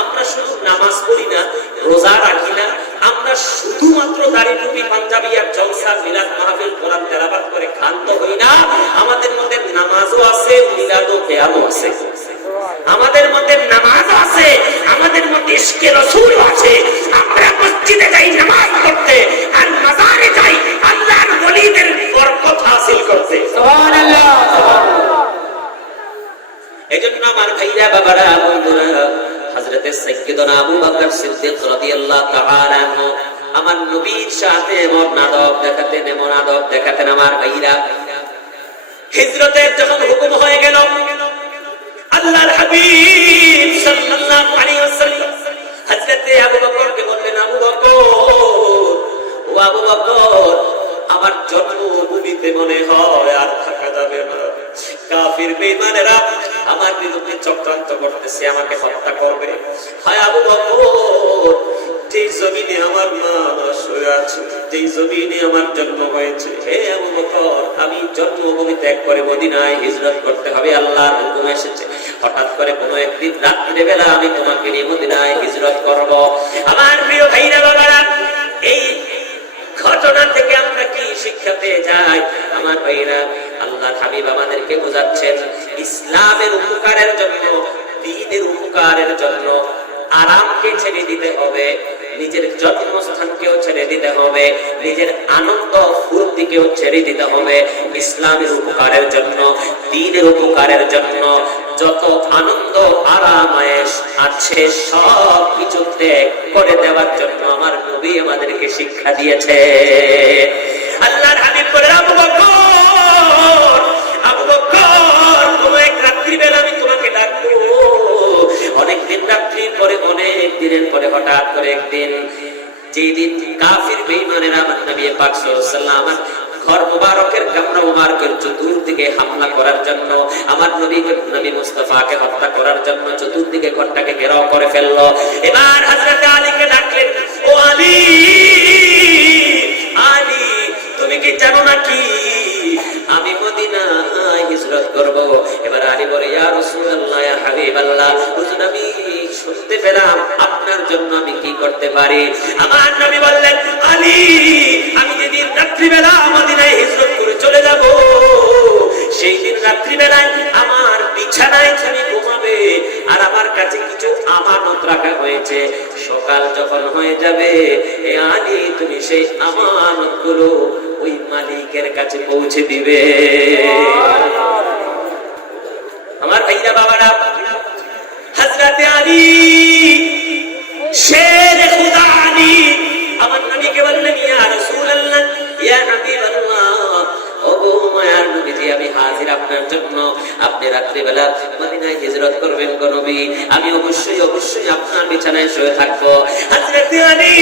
আমরা শুধু নামাজ পড়ি না, রোজা রাখি না, আমরা শুধুমাত্র দাড়ি টুপি পাঞ্জাবি আর জলসা মিলাদ মাহফিল কোরআন তেলাওয়াত করে ক্ষান্ত হই না। আমাদের মধ্যে নামাজও আছে, মিলাদও কেয়ামও আছে। আমাদের মধ্যে নামাজও আছে, আমাদের মধ্যে ইশকে রাসূলও আছে। আমরা মসজিদে যাই নামাজ পড়তে, আর মাজারে যাই আল্লাহর ওলিদের বরকত হাসিল করতে। সুবহানাল্লাহ। এজন্য আমার ভাইরা বাবারা বন্ধুরা, হযরতে সাইয়্যিদনা আবু বকর সিদ্দিক রাদিয়াল্লাহু তাআলা আনহু আমার নবীর সাথে এমন আদব দেখাতেন, এমন আদব দেখাতেন। আমার ভাইরা হিজরতের যখন হুকুম হয়ে গেল, আল্লাহর হাবিব সাল্লাল্লাহু আলাইহি ওয়াসাল্লাম হযরতে আবু বকরকে বললেন, আবু বকর, ও আবু বকর, আমার জন্মভূমিতে মনে হয় আর থাকা যাবে না। কাফির বেঈমানেরা আমার বিরুদ্ধে চক্রান্ত করতেছে, আমাকে হত্যা করবে। হায় আবু বকর, যেই জমিনে আমার মা শুয়ে আছে, যেই জমিনে আমার জন্ম হয়েছে, হে আবু বকর, আমি জন্মভূমি ত্যাগ করে মদিনায় হিজরত করতে হবে, আল্লাহর হুকুম এসেছে। হঠাৎ করে কোনো একদিন রাত্রে বেলা আমি তোমাকে নিয়ে মদিনায় হিজরত করব। আমার প্রিয় ভাইরা বাবারা, এই ঘটনা থেকে আমরা কি শিক্ষা পেয়ে যাই? আমার ভাইরা, আল্লাহর হাবিব আমাদেরকে বোঝাচ্ছেন, ইসলামের উপকারের জন্য, দ্বীনের উপকারের জন্য আরামকে ছেড়ে দিতে হবে, নিজের জন্মস্থানকেও ছেড়ে দিতে হবে, নিজের আনন্দ ফুর্তিকেও ছেড়ে দিতে হবে। ইসলামের উপকারের জন্য, দ্বীনের উপকারের জন্য যত আনন্দ আরাম আয়েশ আছে সব কিছু ত্যাগ করে দেওয়ার জন্য আমার নবী আমাদেরকে শিক্ষা দিয়েছে। আল্লাহর হাবিব বলেন, আবু বকর, আবু বকর, কোনো এক রাত্রিবেলা আমি তোমাকে ডাকবো। অনেকদিন রাত্রির পরে, অনেক দিনের পরে হঠাৎ করে একদিন, যেই দিন কাফির বেঈমানেরা আমার নবী পাক সাল্লাল্লাহু আলাইহি ওয়াসাল্লাম ঘর মুবারকের, কামরা মুবারকের চতুর্দিকে হামলা করার জন্য, আমার নবী মুস্তাফাকে হত্যা করার জন্য চতুর্দিকে ঘরটাকে ঘেরাও করে ফেললো। এবার হযরত আলীকে ডাকলেন, ও আলী, আলী, তুমি কি জানো নাকি আমি মদিনায় হিজরত করব? এবার আলী বলে, ইয়া রাসূলুল্লাহ, ইয়া হাবিবাল্লাহ, হুজুর আমি শুনতে পেলাম আপনার জন্য আমি কি করতে পারি? আমার নবী বললেন, আলী, আমি যেদিন রাত্রিবেলা মদিনায় হিজরত করে চলে যাব, সেই দিন রাত্রিবেলায় আমার বিছানায় তুমি ঘুমাবে, আর আমার কাছে কিছু আমানত রাখা হয়েছে। সকাল যখন হয়ে যাবে, এ আলী, তুমি সেই আমানতগুলো ওই মালিকের কাছে পৌঁছে দিবে। আমার ভাইরা বাবারা, হযরতে আলী, শের খুদা আলী আমার নবীকে বললেন, ইয়া রাসূলুল্লাহ, ইয়া হাবিবাল্লাহ, ওগো মায়ার নবীজি, আমি হাজির আপনার জন্য। আপনি রাত্রিবেলা মদিনায় হিজরত করবেন গো নবী, আমি অবশ্যই অবশ্যই আপনার বিছানায় শুয়ে থাকবো। হযরতে আলী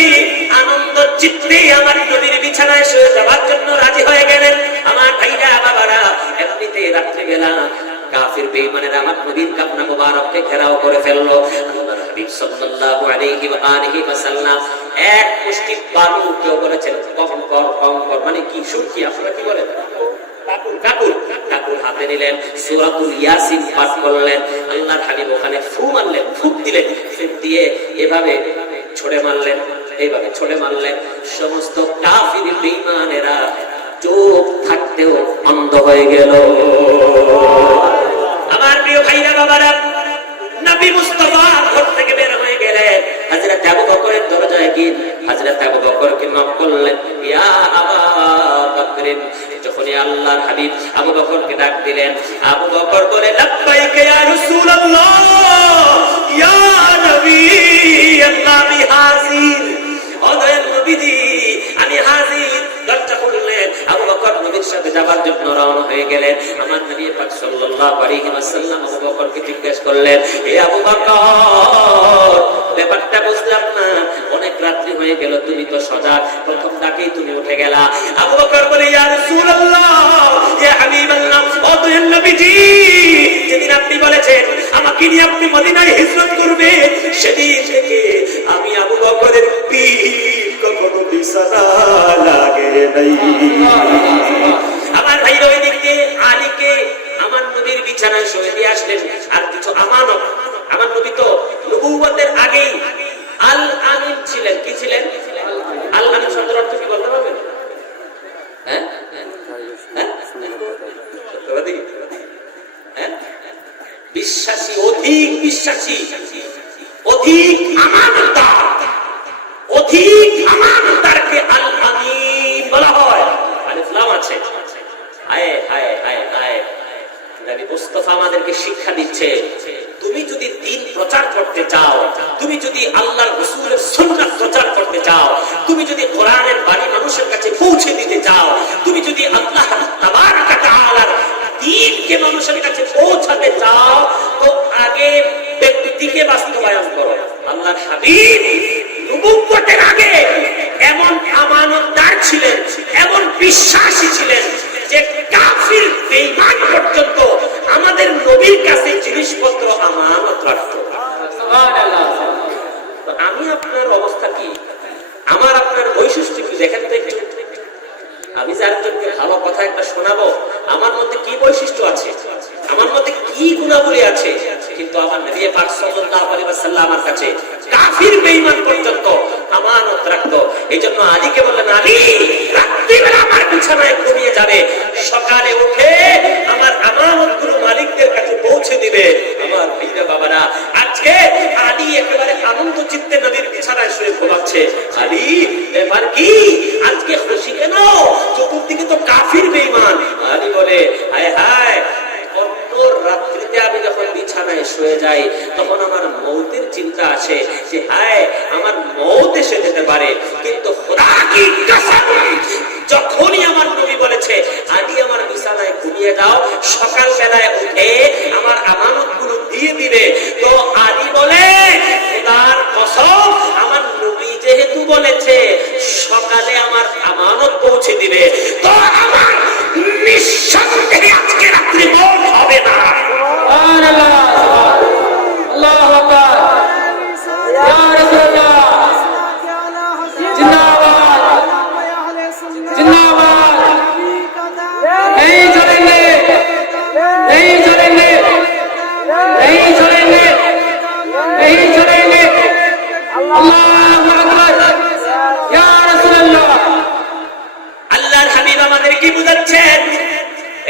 আনন্দ চিত্তে আমার নবীর বিছানায় শুয়ে যাওয়ার জন্য রাজি হয়ে গেলেন। আমার ভাইরা বাবারা, এমনিতে রাত্রিবেলা কাফির বেঈমানেরা আমার নবীর কাফনা মুবারককে ঘেরাও করে ফেললো। আল্লাহর হাবিব সাল্লাল্লাহু আলাইহি ওয়া আলিহি ওয়াসাল্লাম এক মুষ্টি বালু, কেউ বলেছেন কঙ্কর, কঙ্কর মানে কি, সুরকি, আপনারা কি বলেন, কাকুর, কাকুর, চাকু হাতে নিলেন, সূরাতুল ইয়াসিন পাঠ করলেন, আল্লাহর হাবিব ওখানে ফু মারলেন, ফুক দিলেন, ফুক দিয়ে এভাবে ছড়ে মারলেন, এইভাবে ছড়ে মারলেন। সমস্ত কাফির বেঈমানেরা চোখ থাকতেও অন্ধ হয়ে গেল। আমার প্রিয় ভাইরা বাবারা, নবী মুস্তাফা ঘর থেকে বের হয়ে গেলেন, হযরত আবু বকরের দরজায় গিয়ে হযরত আবু বকরকে নক করলেন, ইয়া আবা বকর। যখনই আল্লাহর হাবিব আবু বকরকে ডাক দিলেন, আবু বকর বলে, লাব্বাইক ইয়া রাসূলুল্লাহ, ইয়া নবী আল্লাহ, আমি হাজির। ও দয়াল নবীজি, আমি হাজির। দরজা খুললেন, আবু বকর নবীর সাথে যাবার জন্য রওনা হয়ে গেলেন। আমার নবী পাক সাল্লাল্লাহু আলাইহি ওয়াসাল্লাম আবু বকরকে জিজ্ঞেস করলেন, হে আবু বকর, ব্যাপারটা বুঝলাম না, অনেক রাত্রি হয়ে গেল, তুমি তো সজাগ, প্রথম ডাকেই তুমি উঠে গেলা। আবু বকর বলে, ইয়া রাসূলুল্লাহ, ইয়া হাবিবাল্লাহ, ও দয়াল নবীজি, যেদিন আপনি বলেছেন আমাকে নিয়ে আপনি মদিনায় হিজরত করবেন, সেদিন থেকে আমি আবু বকরের পিঠ কখনো বিছানা লাগে নাই। আমার ভাই ওই দিক দিয়ে আলীকে আমার নবীর বিছানায় শুয়ে দিয়ে আসলেন। আর কিছু আমানত, আমার নবী তো নবুয়তের আগেই আল আমিন ছিলেন। কি ছিলেন? আল আমিন শব্দের অর্থ কি বলতে পারবেন? হ্যাঁ, সত্যবাদী, হ্যাঁ, বিশ্বাসী, অধিক বিশ্বাসী, অধিক আমানতদার, অধিক আমানতদারকে আল আমিন বলা হয়। আলিফ লাম আছে। হায় হায় হায় হায়, নবী মুস্তাফা আমাদেরকে শিক্ষা দিচ্ছে, তুমি যদি দ্বীন প্রচার করতে চাও, তুমি যদি আল্লাহর রাসূলের সুন্নাত প্রচার করতে চাও, তুমি যদি কোরআনের বাণী মানুষের কাছে পৌঁছে দিতে চাও, তুমি যদি আল্লাহ তাবারক ওয়া তাআলার দ্বীনকে মানুষের কাছে পৌঁছাতে চাও, তো আগে ব্যক্তিকে বাস্তবায়ন করো। আল্লাহর হাবিব নবুয়তের আগে এমন আমানতদার ছিলেন, এমন বিশ্বাসী ছিলেন যে কাফির বেঈমান পর্যন্ত আমাদের নবীর কাছে জিনিসপত্র আমানত রাখতো। সুবহানাল্লাহ। তো আমি আপনার অবস্থা কি, আমার আপনার বৈশিষ্ট্য কি দেখেন তো একটু। আমি যে আরেকজনকে ভালো কথা একটা শোনাবো, আমার মধ্যে কি বৈশিষ্ট্য আছে, আমার মধ্যে কি গুণাবলী আছে, কিন্তু আমার নবী পাক সাল্লাল্লাহু আলাইহি ওয়াসাল্লাম আমার কাছে কাফির বেঈমান পর্যন্ত আমানত রাখতো। এইজন্য আলীকে বললেন, আলী রাত্রিবেলা আমার বিছানায় ঘুমিয়ে যাবে, সকালে উঠে আমার আমানতগুলো মালিকদের কাছে পৌঁছে দিবে। আমার ভাইরা বাবারা, আজকে আলী একেবারে আনন্দ চিত্তে নবীর বিছানায় শুয়ে ঘুমাচ্ছে। আলী ব্যাপার কি, আজকে খুশি কেন? চতুর্দিকে তো কাফির বেঈমান। আলী বলে, হায় হায়, অন্য রাত্রিতে আমি যখন বিছানায় শুয়ে যাই, তখন আমার মৌতের চিন্তা আসে যে হায় আমার মৌত এসে যেতে পারে। কিন্তু খোদা কি কসম, যখনই আমার নবী বলেছে আলী আমার বিছানায় ঘুমিয়ে যাও, সকাল বেলায় উঠে আমার আমানতগুলো দিয়ে দিবে, তো আলী বলে, খোদার কসম, আমার নবী যেহেতু বলেছে সকালে আমার আমানত পৌঁছে দিবে, তো আমার নিঃসন্দেহে আজকে রাত্রি মৌত হবে না। সুবহানাল্লাহ, আল্লাহু আকবার, ইয়া রাসূলুল্লাহ, জিন্দাবাদ, জিন্দাবাদ, नहीं छोड़ेंगे, नहीं छोड़ेंगे, नहीं छोड़ेंगे, नहीं छोड़ेंगे। अल्लाहु আকবার, ইয়া রাসূলুল্লাহ। আল্লাহর হাবিব আমাদের কি বুঝাচ্ছেন?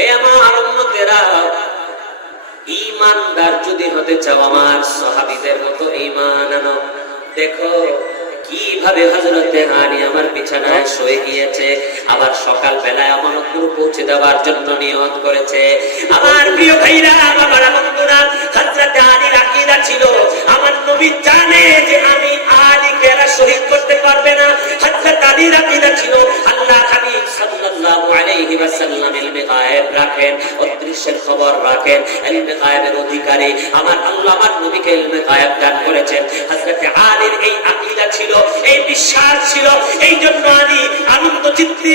এই আমার উম্মতেরা, ঈমানদার যদি হতে চাও আমার সাহাবীদের মতো ঈমান আনো। দেখো কিভাবে হযরতে আলী আমার বিছানায় শুয়ে গিয়েছে, আবার সকাল বেলায় আমানতগুলো পৌঁছে দেওয়ার জন্য নিয়ত করেছে। আমার প্রিয় ভাইরা, আমার বন্ধুরা, হযরতে আলীর আকীদা ছিল, আমার নবী জানে যে আমি আলীকে শহীদ করতে পারবে না। হযরতে আলীর আকীদা ছিল আল্লাহ হাবিব সাল্লাল্লাহু আলাইহি ওয়াসাল্লাম ইলমে গায়েব রাখেন, অদৃশ্যের খবর রাখেন, ইলমে গায়েবের অধিকারী আমার আল্লাহ আমার নবীকে ইলমে গায়েব দান করেছেন। হযরতে আলীর এই আকীদা ছিল, এই বিশ্বাস ছিল, এই জন্য আলী আনন্দ চিত্তে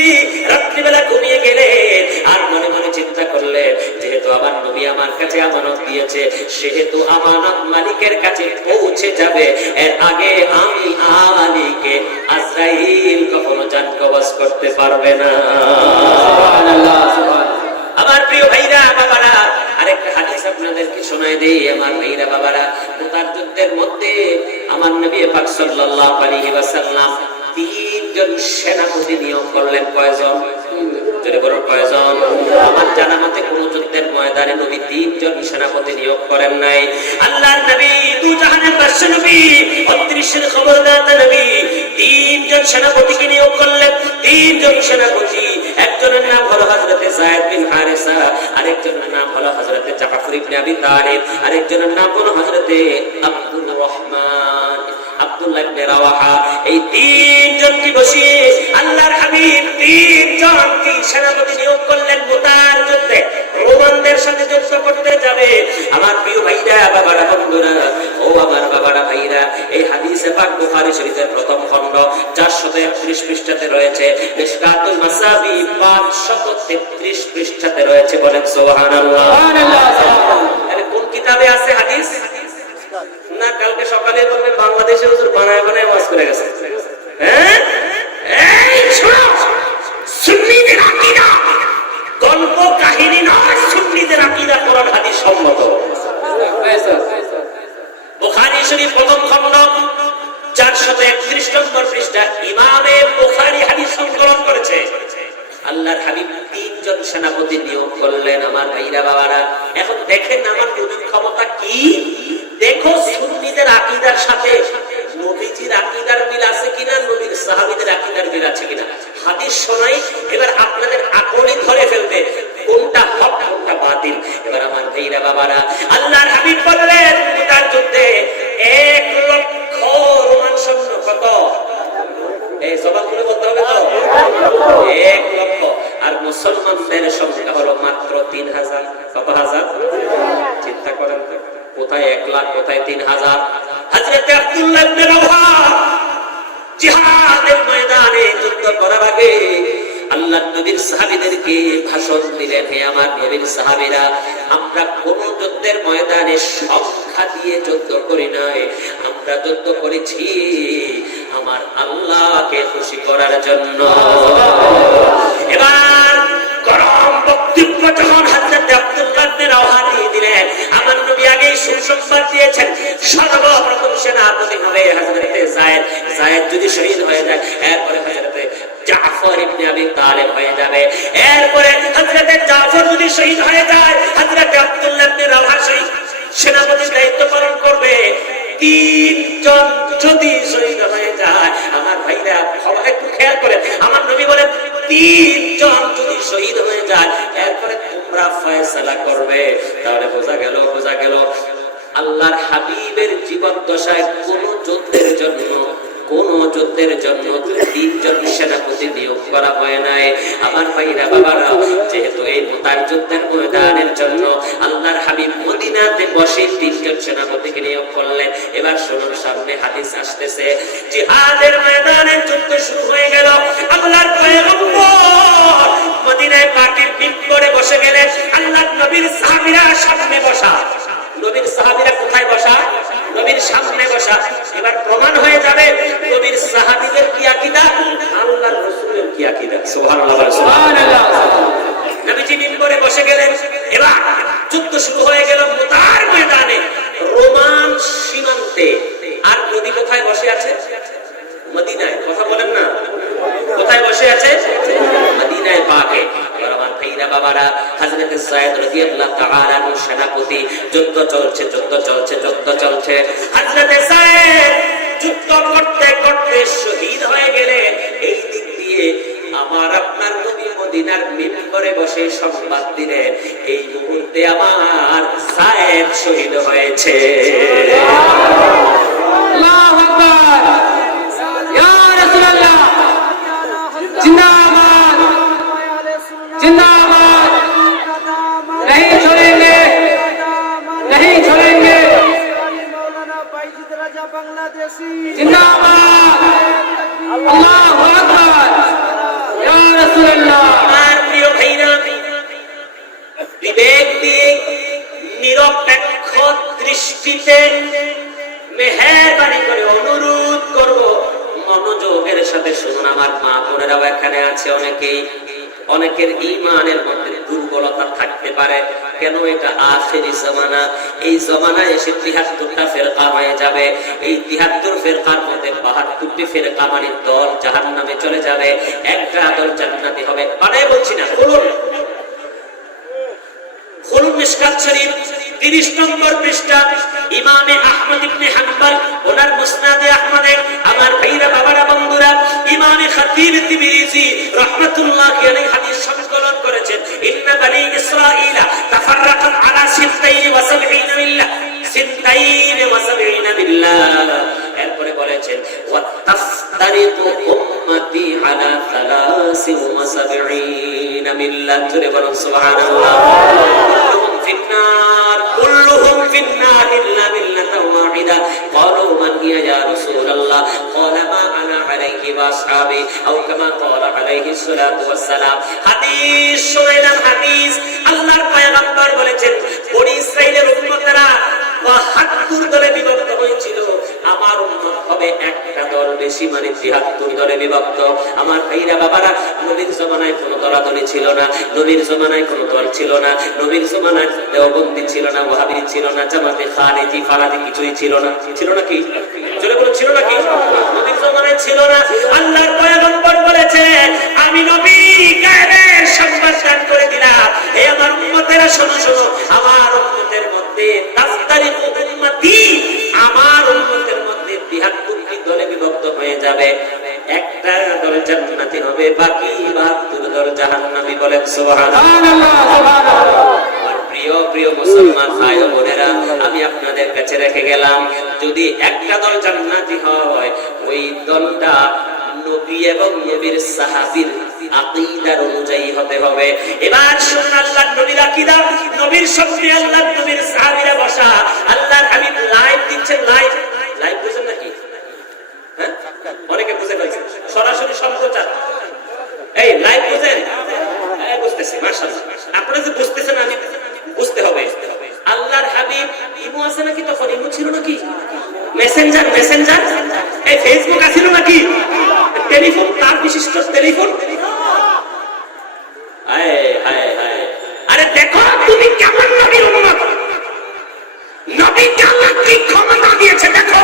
রাত্রিবেলা ঘুমিয়ে গেলেন আর মনে মনে চিন্তা করলেন, যেহেতু আমার নবী আমার কাছে আমানত দিয়েছে, সেহেতু আমানত মালিকের কাছে পৌঁছে যাবে, এর আগে আমি আলীকে আজরাইল কখনো জান কবজ করতে পারবে না। সুবহানাল্লাহ, সুবহানাল্লাহ। আমার প্রিয় ভাইরা, হাদিস আপনাদেরকে শোনায় দেই আমার ভাইরা বাবারা। মুতার যুদ্ধের মধ্যে আমার নবী পাক সাল্লাল্লাহু আলাইহি ওয়াসাল্লাম তিনজন সেনাপতি নিয়োগ করলেন। কয়জন? যদি বলো কয়জন? আমার জানা মতে কোন যুদ্ধের ময়দানে নবী তিনজন সেনাপতি নিয়োগ করেন নাই। আল্লাহর নবী দুজাহানের বাদশা নবী অদৃশ্যের খবরদাতা নবী তিনজন সেনাপতিকে নিয়োগ করলেন। তিনজন সেনাপতি, একজনের নাম হলো হযরতে যায়েদ বিন হারেসা, আরেকজনের নাম হলো হযরতে জাফর ইবনে আবি তালিব, আরেকজনের নাম হলো হযরতে আব্দুর রহমান আব্দুল্লাহ ইবনে রাওয়াহা। এই তিনজনকে বসিয়ে আল্লাহর হাবিব তিনজনকে সেনাপতি নিয়োগ করলেন মুতার যুদ্ধে। রোমানদের সাথে যুদ্ধ করতে যাবে। আমার প্রিয় ভাইরা, বাবারা, বন্ধুরা, ও আমার বাবারা, ভাইরা, এই হাদিসে পাক বুখারী শরীফের প্রথম খণ্ড 431 পৃষ্ঠাতে রয়েছে। মিশকাতুল মাসাবি 533 পৃষ্ঠাতে রয়েছে। বলেন সুবহানাল্লাহ। তাহলে কোন কিতাবে আছে হাদিস? না কালকে সকালে বলবে বাংলাদেশে হুজুর বানায় বানায় ওয়াজ করে গেছে। হ্যাঁ, এই শোনো, সুন্নিদের আকীদা গল্প কাহিনী নয়, সুন্নিদের আকীদা কোরআন হাদিস সম্মত। বুখারী শরীফ প্রথম খণ্ড 431 নম্বর পৃষ্ঠা ইমামে বুখারী হাদিস সংকলন করেছে। আল্লাহর হাবিব তিনজন সেনাপতি নিয়োগ করলেন। আমার ভাইরা বাবারা, এখন দেখেন আমার নবীর ক্ষমতা কি। দেখো সুন্নিদের আকীদার সাথে নবীজির আকীদার মিল আছে কিনা, নবীর সাহাবীদের আকীদার মিল আছে কিনা। হাদিস শোনাই, এবার আপনাদের আকলি ধরে ফেলবে কোনটা হক কোনটা বাতিল। এবার আমার ভাইরা বাবারা, আল্লাহর হাবিব বললেন মুতার যুদ্ধে 1 লক্ষ রোমান সৈন্য। কত? এই জবাব করে বলতে হবে তো। 1 লক্ষ। আর মুসলমানদের সংখ্যা হলো মাত্র 3000। কত হাজার? চিন্তা করেন তো, কোথায় 1 লাখ, কোথায় 3000। হযরত আব্দুল্লাহ ইবনে রাওয়াহা জিহাদের ময়দানে যুদ্ধ করার আগে আল্লাহর নবীর সাহাবীদেরকে ভাষণ দিলেন, হে আমার নবীর সাহাবীরা, আমরা কোন যুদ্ধের ময়দানে সংখ্যা দিয়ে যুদ্ধ করি নাই, আমরা যুদ্ধ করেছি আমার আল্লাহকে খুশি করার জন্য। এবার গরম বক্তব্য যখন হযরত আব্দুল্লাহ ইবনে রাওয়াহা দিয়ে দিলেন, আমার নবী আগেই সুসংবাদ দিয়েছেন সর্বপ্রথম সেনাপতি হবে হযরতে যায়েদ। যায়েদ যদি শহীদ হয়ে যায়, এরপরে হযরতে জাফর ইবনে আবি তালিব হয়ে যাবে। এরপরে হযরতে জাফর যদি শহীদ হয়ে যায়, হযরতে আব্দুল্লাহ ইবনে রাওয়াহা সেনাপতির দায়িত্ব পালন করবে। তিনজন যদি শহীদ হয়ে যায়, আমার ভাইরা সবাই একটু খেয়াল করে, আমার নবী বলেন তিনজন যদি শহীদ হয়ে যায়, এরপরে তোমরা ফয়সালা করবে। তাহলে বোঝা গেল আল্লাহর হাবিবের জীবন দশায় কোন যুদ্ধের জন্য তিনজন সেনাপতি নিয়োগ করা হয় নাই। আমার ভাইরা বাবারা, যেহেতু এই মুতার যুদ্ধের ময়দানের জন্য আল্লাহর হাবিব মদিনাতে বসে তিনজন সেনাপতিকে নিয়োগ করলেন। এবার শুনুন, সামনে হাদিস আসতেছে। জিহাদের ময়দানে যুদ্ধ শুরু হয়ে গেল। আল্লাহর পয়গম্বর মদিনায় পাকের মিম্বরে বসে গেলেন। আল্লাহর নবীর সাহাবীরা সামনে বসা। নবীর সাহাবীরা কোথায় বসা? নবীর সামনে বসা। এবার প্রমাণ হয়ে যাবে নবীর সাহাবীদের কি আকীদা, আল্লাহর রাসূলের কি আকীদা। সুবহানাল্লাহ, সুবহানাল্লাহ। নবীজি মিম্বরে বসে গেলেন। এবার যুদ্ধ শুরু হয়ে গেল মুতার ময়দানে, রোমান সীমান্তে। আর নবী কোথায় বসে আছে? মদিনায়। কথা বলেন না, কোথায় বসে আছে? মদিনায় পাকে। আমার ভাইরা বাবারা, হযরত যায়েদ রাদিয়াল্লাহু তাআলা সেনাপতি। যুদ্ধ চলছে। হযরত যায়েদ যুদ্ধ করতে করতে শহীদ হয়ে গেলেন। এই দিক দিয়ে আমার আপনার নবী মদিনার মিম্বরে বসে সংবাদ দিলেন, এই মুহূর্তে আমার যায়েদ শহীদ হয়েছে। আল্লাহু আকবার, ইয়া রাসূলুল্লাহ, জিন্দাবাদ, जिंदाबाद, नहीं छोड़ेंगे, नहीं छोड़ेंगे, जिंदाबाद, अल्लाहु अकबर, या रसूलुल्लाह। আমার প্রিয় ভাইরা, বিবেক দিয়ে নিরপেক্ষ দৃষ্টিতে মেহেরবানি করে অনুরোধ করব, মনোযোগের সাথে শুনুন। আমার মা বোনেরাও এখানে আছে অনেকেই। অনেকের ঈমানের মধ্যে দুর্বলতা থাকতে পারে। কেন? এটা আখিরি জামানা। এই জামানায় এসে ৭৩টা ফিরকা হয়ে যাবে। এই ৭৩ ফিরকার মধ্যে ৭২টি ফিরকা মানে দল জাহান্নামে চলে যাবে, একটা দল জান্নাতি হবে। মানে বলছি না, খুলুন মিশকাত শরীফ ৩০ নম্বর পৃষ্ঠা, ইমামে আহমদ ইবনে হাম্বল ওনার মুসনাদে আহমদে, আমার ভাইরা বাবারা বন্ধুরা, ইমামে খতিব তিরমিজি রাহমাতুল্লাহি আলাইহি হাদিস সংকলন করেছেন, ইন্না বনি ইসরাঈলা তাফাররাকাত আলা ৭২ মিল্লাহ, ৭২ মিল্লাহ। এরপরে বলেছেন ওয়া তাফতারিকু উম্মতি আলা ৭৩ মিল্লাহ। জোরে বলুন সুবহানাল্লাহ। كلهم في النار إلا ملة واحدة قالوا من هي يا رسول الله قال ما أنا عليه وأصحابي أو كما قال عليه الصلاة والسلام। হাদিস শুনাইলাম, হাদিস আল্লাহর পয়গম্বর বলেছেন বনি ইসরাইলের উম্মতেরা ৭২ দলে বিভক্ত হয়েছিল, আমার উম্মত হবে একটা দল বেশি, মানে ৭৩ দলে বিভক্ত। আমার ভাইরা বাবারা, নবীর জমানায় কোনো দলাদলি ছিল না, নবীর জমানায় কোনো দল ছিল না, নবীর জমানায় দেওবন্দি ছিল না, ওয়াহাবি ছিল না, জামাতে খারেজি ফারাজি কিছুই ছিল না। ছিল নাকি? জোরে বলুন, ছিল নাকি? নবীর জমানায় ছিল না। আল্লাহর পয়গম্বর বলেছে আমি নবী গায়বের সংবাদ দান করে দিলাম, হে আমার উম্মতেরা শোনো শোনো, আমার উম্মতের মধ্যে তাফতারিকু উম্মতি, আমার উম্মতের মধ্যে ৭২টি দলে বিভক্ত হয়ে যাবে, একটা দল জান্নাতি হবে, বাকি ৭২ দল জাহান্নামী। বলেন সুবহানাল্লাহ। আমার প্রিয় প্রিয় মুসলমান ভাই ও বোনেরা, আমি আপনাদের কাছে রেখে গেলাম, যদি একটা দল জান্নাতি হয়, ওই দলটা নবী এবং নবীর সাহাবীর আকীদার অনুযায়ী হতে হবে। এবার শুনুন আল্লাহর নবীর আকীদা, নবীর সঙ্গে আল্লাহর নবীর সাহাবীরা বসা, আল্লাহর হাবিব লাইভ দিচ্ছেন। লাইভ বুঝেন নাকি? হ্যাঁ, অনেকে বুঝে ফেলছেন, সরাসরি সম্প্রচার। এই লাইভ বুঝেন? বুঝতেছি, মাশাআল্লাহ। আপনারা যে বুঝতেছেন, আমি বুঝতে হবে। আল্লাহর হাবিব ইমো আছে নাকি? তখন ইমো ছিল নাকি? মেসেঞ্জার এই ফেসবুক আছিল নাকি? টেলিফোন, তার বিশিষ্ট টেলিফোন। আরে দেখো তুমি কেমন নবীর উম্মত, নবীকে আল্লাহ কি ক্ষমতা দিয়েছে দেখো।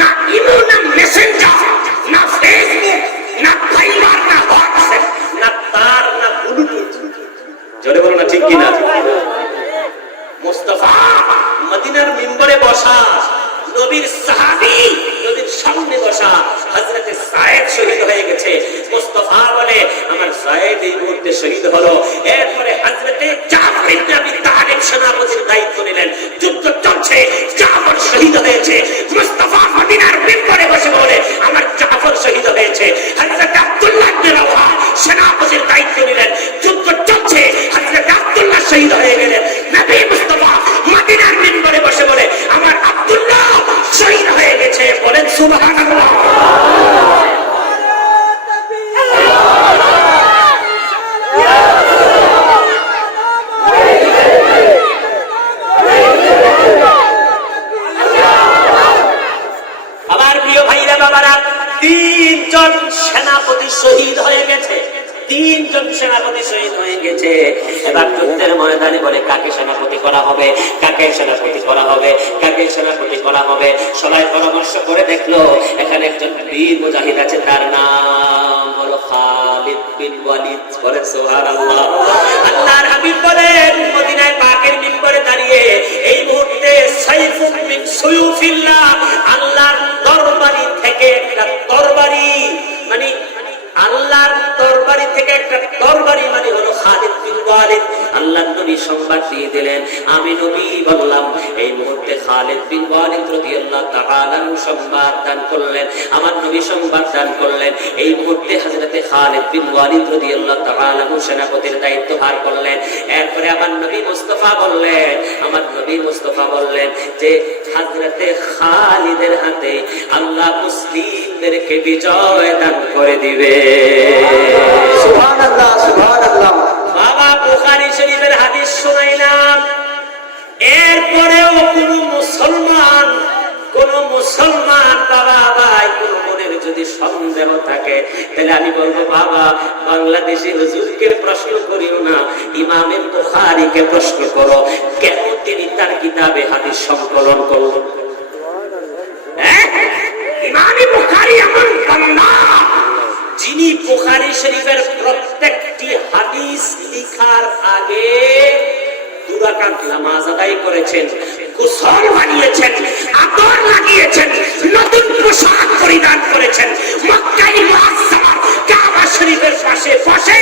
না ইমো, না মেসেঞ্জার, না ফেসবুক, না ফাইবার, না হোয়াটসঅ্যাপ, না তার, না ব্লুটুথ। জোরে বলো না, ঠিক কিনা? মুস্তাফা মদিনার মিম্বরে বসা, নবীর সাহাবী নবীর সামনে বসা। হযরতে যায়েদ শহীদ হয়ে গেছে, মুস্তাফা বলে আমার যায়েদ এই মুহূর্তে শহীদ হলো। এরপরে হযরতে জাফর ইবনে আবি তালিব সেনাপতির দায়িত্ব নিলেন, যুদ্ধ চলছে, জাফর শহীদ হয়েছে। মুস্তাফা মদিনার মিম্বরে বসে বলে আমার জাফর শহীদ হয়েছে। হযরতে আব্দুল্লাহ ইবনে রাওহা সেনাপতির দায়িত্ব নিলেন, যুদ্ধ চলছে, হযরতে আব্দুল্লাহ শহীদ হয়ে গেলেন। নবী মুস্তাফা মদিনার মিম্বরে বসে বলে আমার আব্দুল্লাহ শহীদ হয়ে গেছে। বলেন সুবহানাল্লাহ। আমার প্রিয় ভাইরা বাবারা, ৩ জন সেনাপতি শহীদ হয়ে গেছে, ৩ জন সেনাপতি শহীদ হয়ে গেছে। এবার যুদ্ধের ময়দানে বলে কাকে সেনাপতি করা হবে, কাকে সেনাপতি করা হবে, কাকে সেনাপতি করা হবে। সবাই পরামর্শ করে দেখলো এখানে একজন বীর মুজাহিদ আছে, তার নাম হলো খালিদ বিন ওয়ালিদ। বলেন সুবহানাল্লাহ। আল্লাহর হাবিব বলেন মদিনায় পাকের মিম্বরে দাঁড়িয়ে এই মুহূর্তে সাইফুম মিন সুয়ুফিল্লাহ, আল্লাহর তরবারি থেকে একটা তরবারি, মানে আল্লাহর তরবারি থেকে একটা তরবারি মানে হলো খালিদ বিন ওয়ালিদ। আল্লাহর নবী সংবাদ দিয়ে দিলেন, আমি নবী বললাম এই মুহূর্তে খালিদ বিন ওয়ালিদ রাদিয়াল্লাহু তাআলা সংবাদ দান করলেন, আমার নবী সংবাদ দান করলেন। এই মুহূর্তে হযরতে খালিদ বিন ওয়ালিদ রাদিয়াল্লাহু তাআলা সেনাপতির দায়িত্ব ভার করলেন। এরপরে আমার নবী মুস্তাফা বললেন, আমার নবী মুস্তাফা বললেন যে হযরতে খালিদের হাতে আল্লাহ মুসলিমদেরকে বিজয় দান করে দিবে। সুবহানাল্লাহ, সুবহানাল্লাহ। বাবা বুখারী শরীফের হাদিস শুনাইলাম। এরপরেও কোন মুসলমান বাবা ভাই কোন মনের যদি সন্দেহ থাকে, তাহলে আমি বলবো বাবা বাংলাদেশি হুজুরকে প্রশ্ন করিও না, ইমামে বুখারীকে প্রশ্ন করো কেন তিনি তার কিতাবে হাদিস সংকলন করলেন। ইমামে বুখারী এমন বান্দা যিনি বুখারী শরীফের প্রত্যেকটি হাদিস লিখার আগে 2 রাকাত নামাজ আদায় করেছেন, গোসল বানিয়েছেন, আতর লাগিয়েছেন, নতুন পোশাক পরিধান করেছেন, মক্কায় মুআজ্জামা কাবা শরীফের পাশে বসে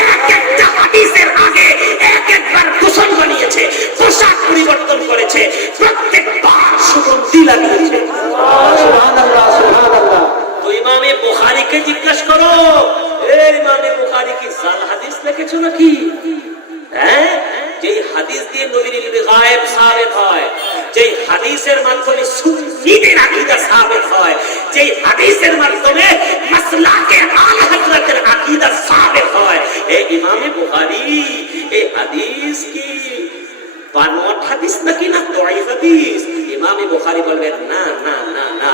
এক একটা হাদিসের আগে এক একবার গোসল বানিয়েছে, পোশাক পরিবর্তন করেছে, প্রত্যেকবার সুগন্ধি লাগিয়েছে। সুবহানাল্লাহ সুবহানাল্লাহ। তো ইমামে বুখারীকে জিজ্ঞাসা করো, এই ইমামে বুখারী কি জাল হাদিস লিখেছো নাকি? হ্যাঁ, যে হাদিস দিয়ে নবীর ইলমে গায়েব সাবিত হয়, যে হাদিসের মাধ্যমে সুন্নিদের আকীদা সাবিত হয়, যে হাদিসের মাধ্যমে মাসলাকে আলে হযরতের আকীদা সাবিত হয়, এই ইমামে বুখারী এই হাদিস কি বানোয়াট হাদিস নাকি না দাঈফ হাদিস? ইমামে বুখারী বলবেন না না না না,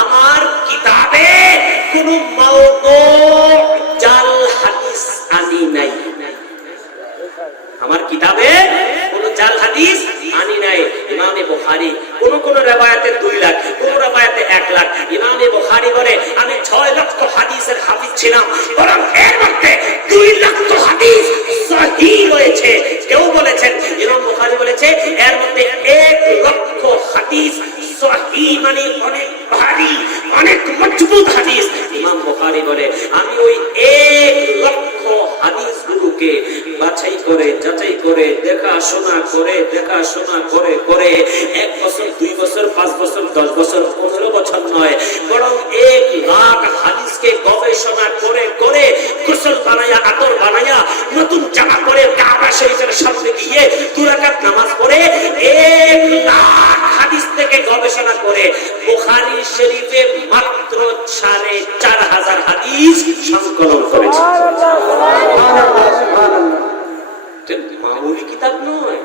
আমার কিতাবে কোনো মাওদু জাল হাদিস আনি নাই, আমার কিতাবে কোন জাল হাদিস আনি নাই। ইমামে বুখারী কোন riwayate 2 লাখ, কোন riwayate 1 লাখ। ইমামে বুখারী বলে আমি 6 লক্ষ হাদিসের হাফিজ ছিলাম, বরং এর মধ্যে 2 লক্ষ হাদিস সহিহ রয়েছে। কেউ বলেছেন, ইমাম বুখারী বলেছে এর মধ্যে 1 লক্ষ হাদিস সহিহ, মানে অনেক ভারী, অনেক মজবুত হাদিস। ইমাম বুখারী বলে আমি ওই 1 লক্ষ হাদিসগুলোকে বাছাই করে যাচাই করে দেখাশোনা করে করে 1 বছর 2 বছর 5 বছর 10 বছর 15 বছর নয়, বরং 1 লাখ হাদিসকে গবেষণা করে করে গোসল বানায়া, আতর বানায়া, নতুন জামা পরে কাবা শরীফের সামনে গিয়ে 2 রাকাত নামাজ পড়ে 1 লাখ হাদিস থেকে গবেষণা করে বুখারী শরীফে মাত্র 4500 হাদিস সংকলন করেছে। মামুলি কিতাব নয়,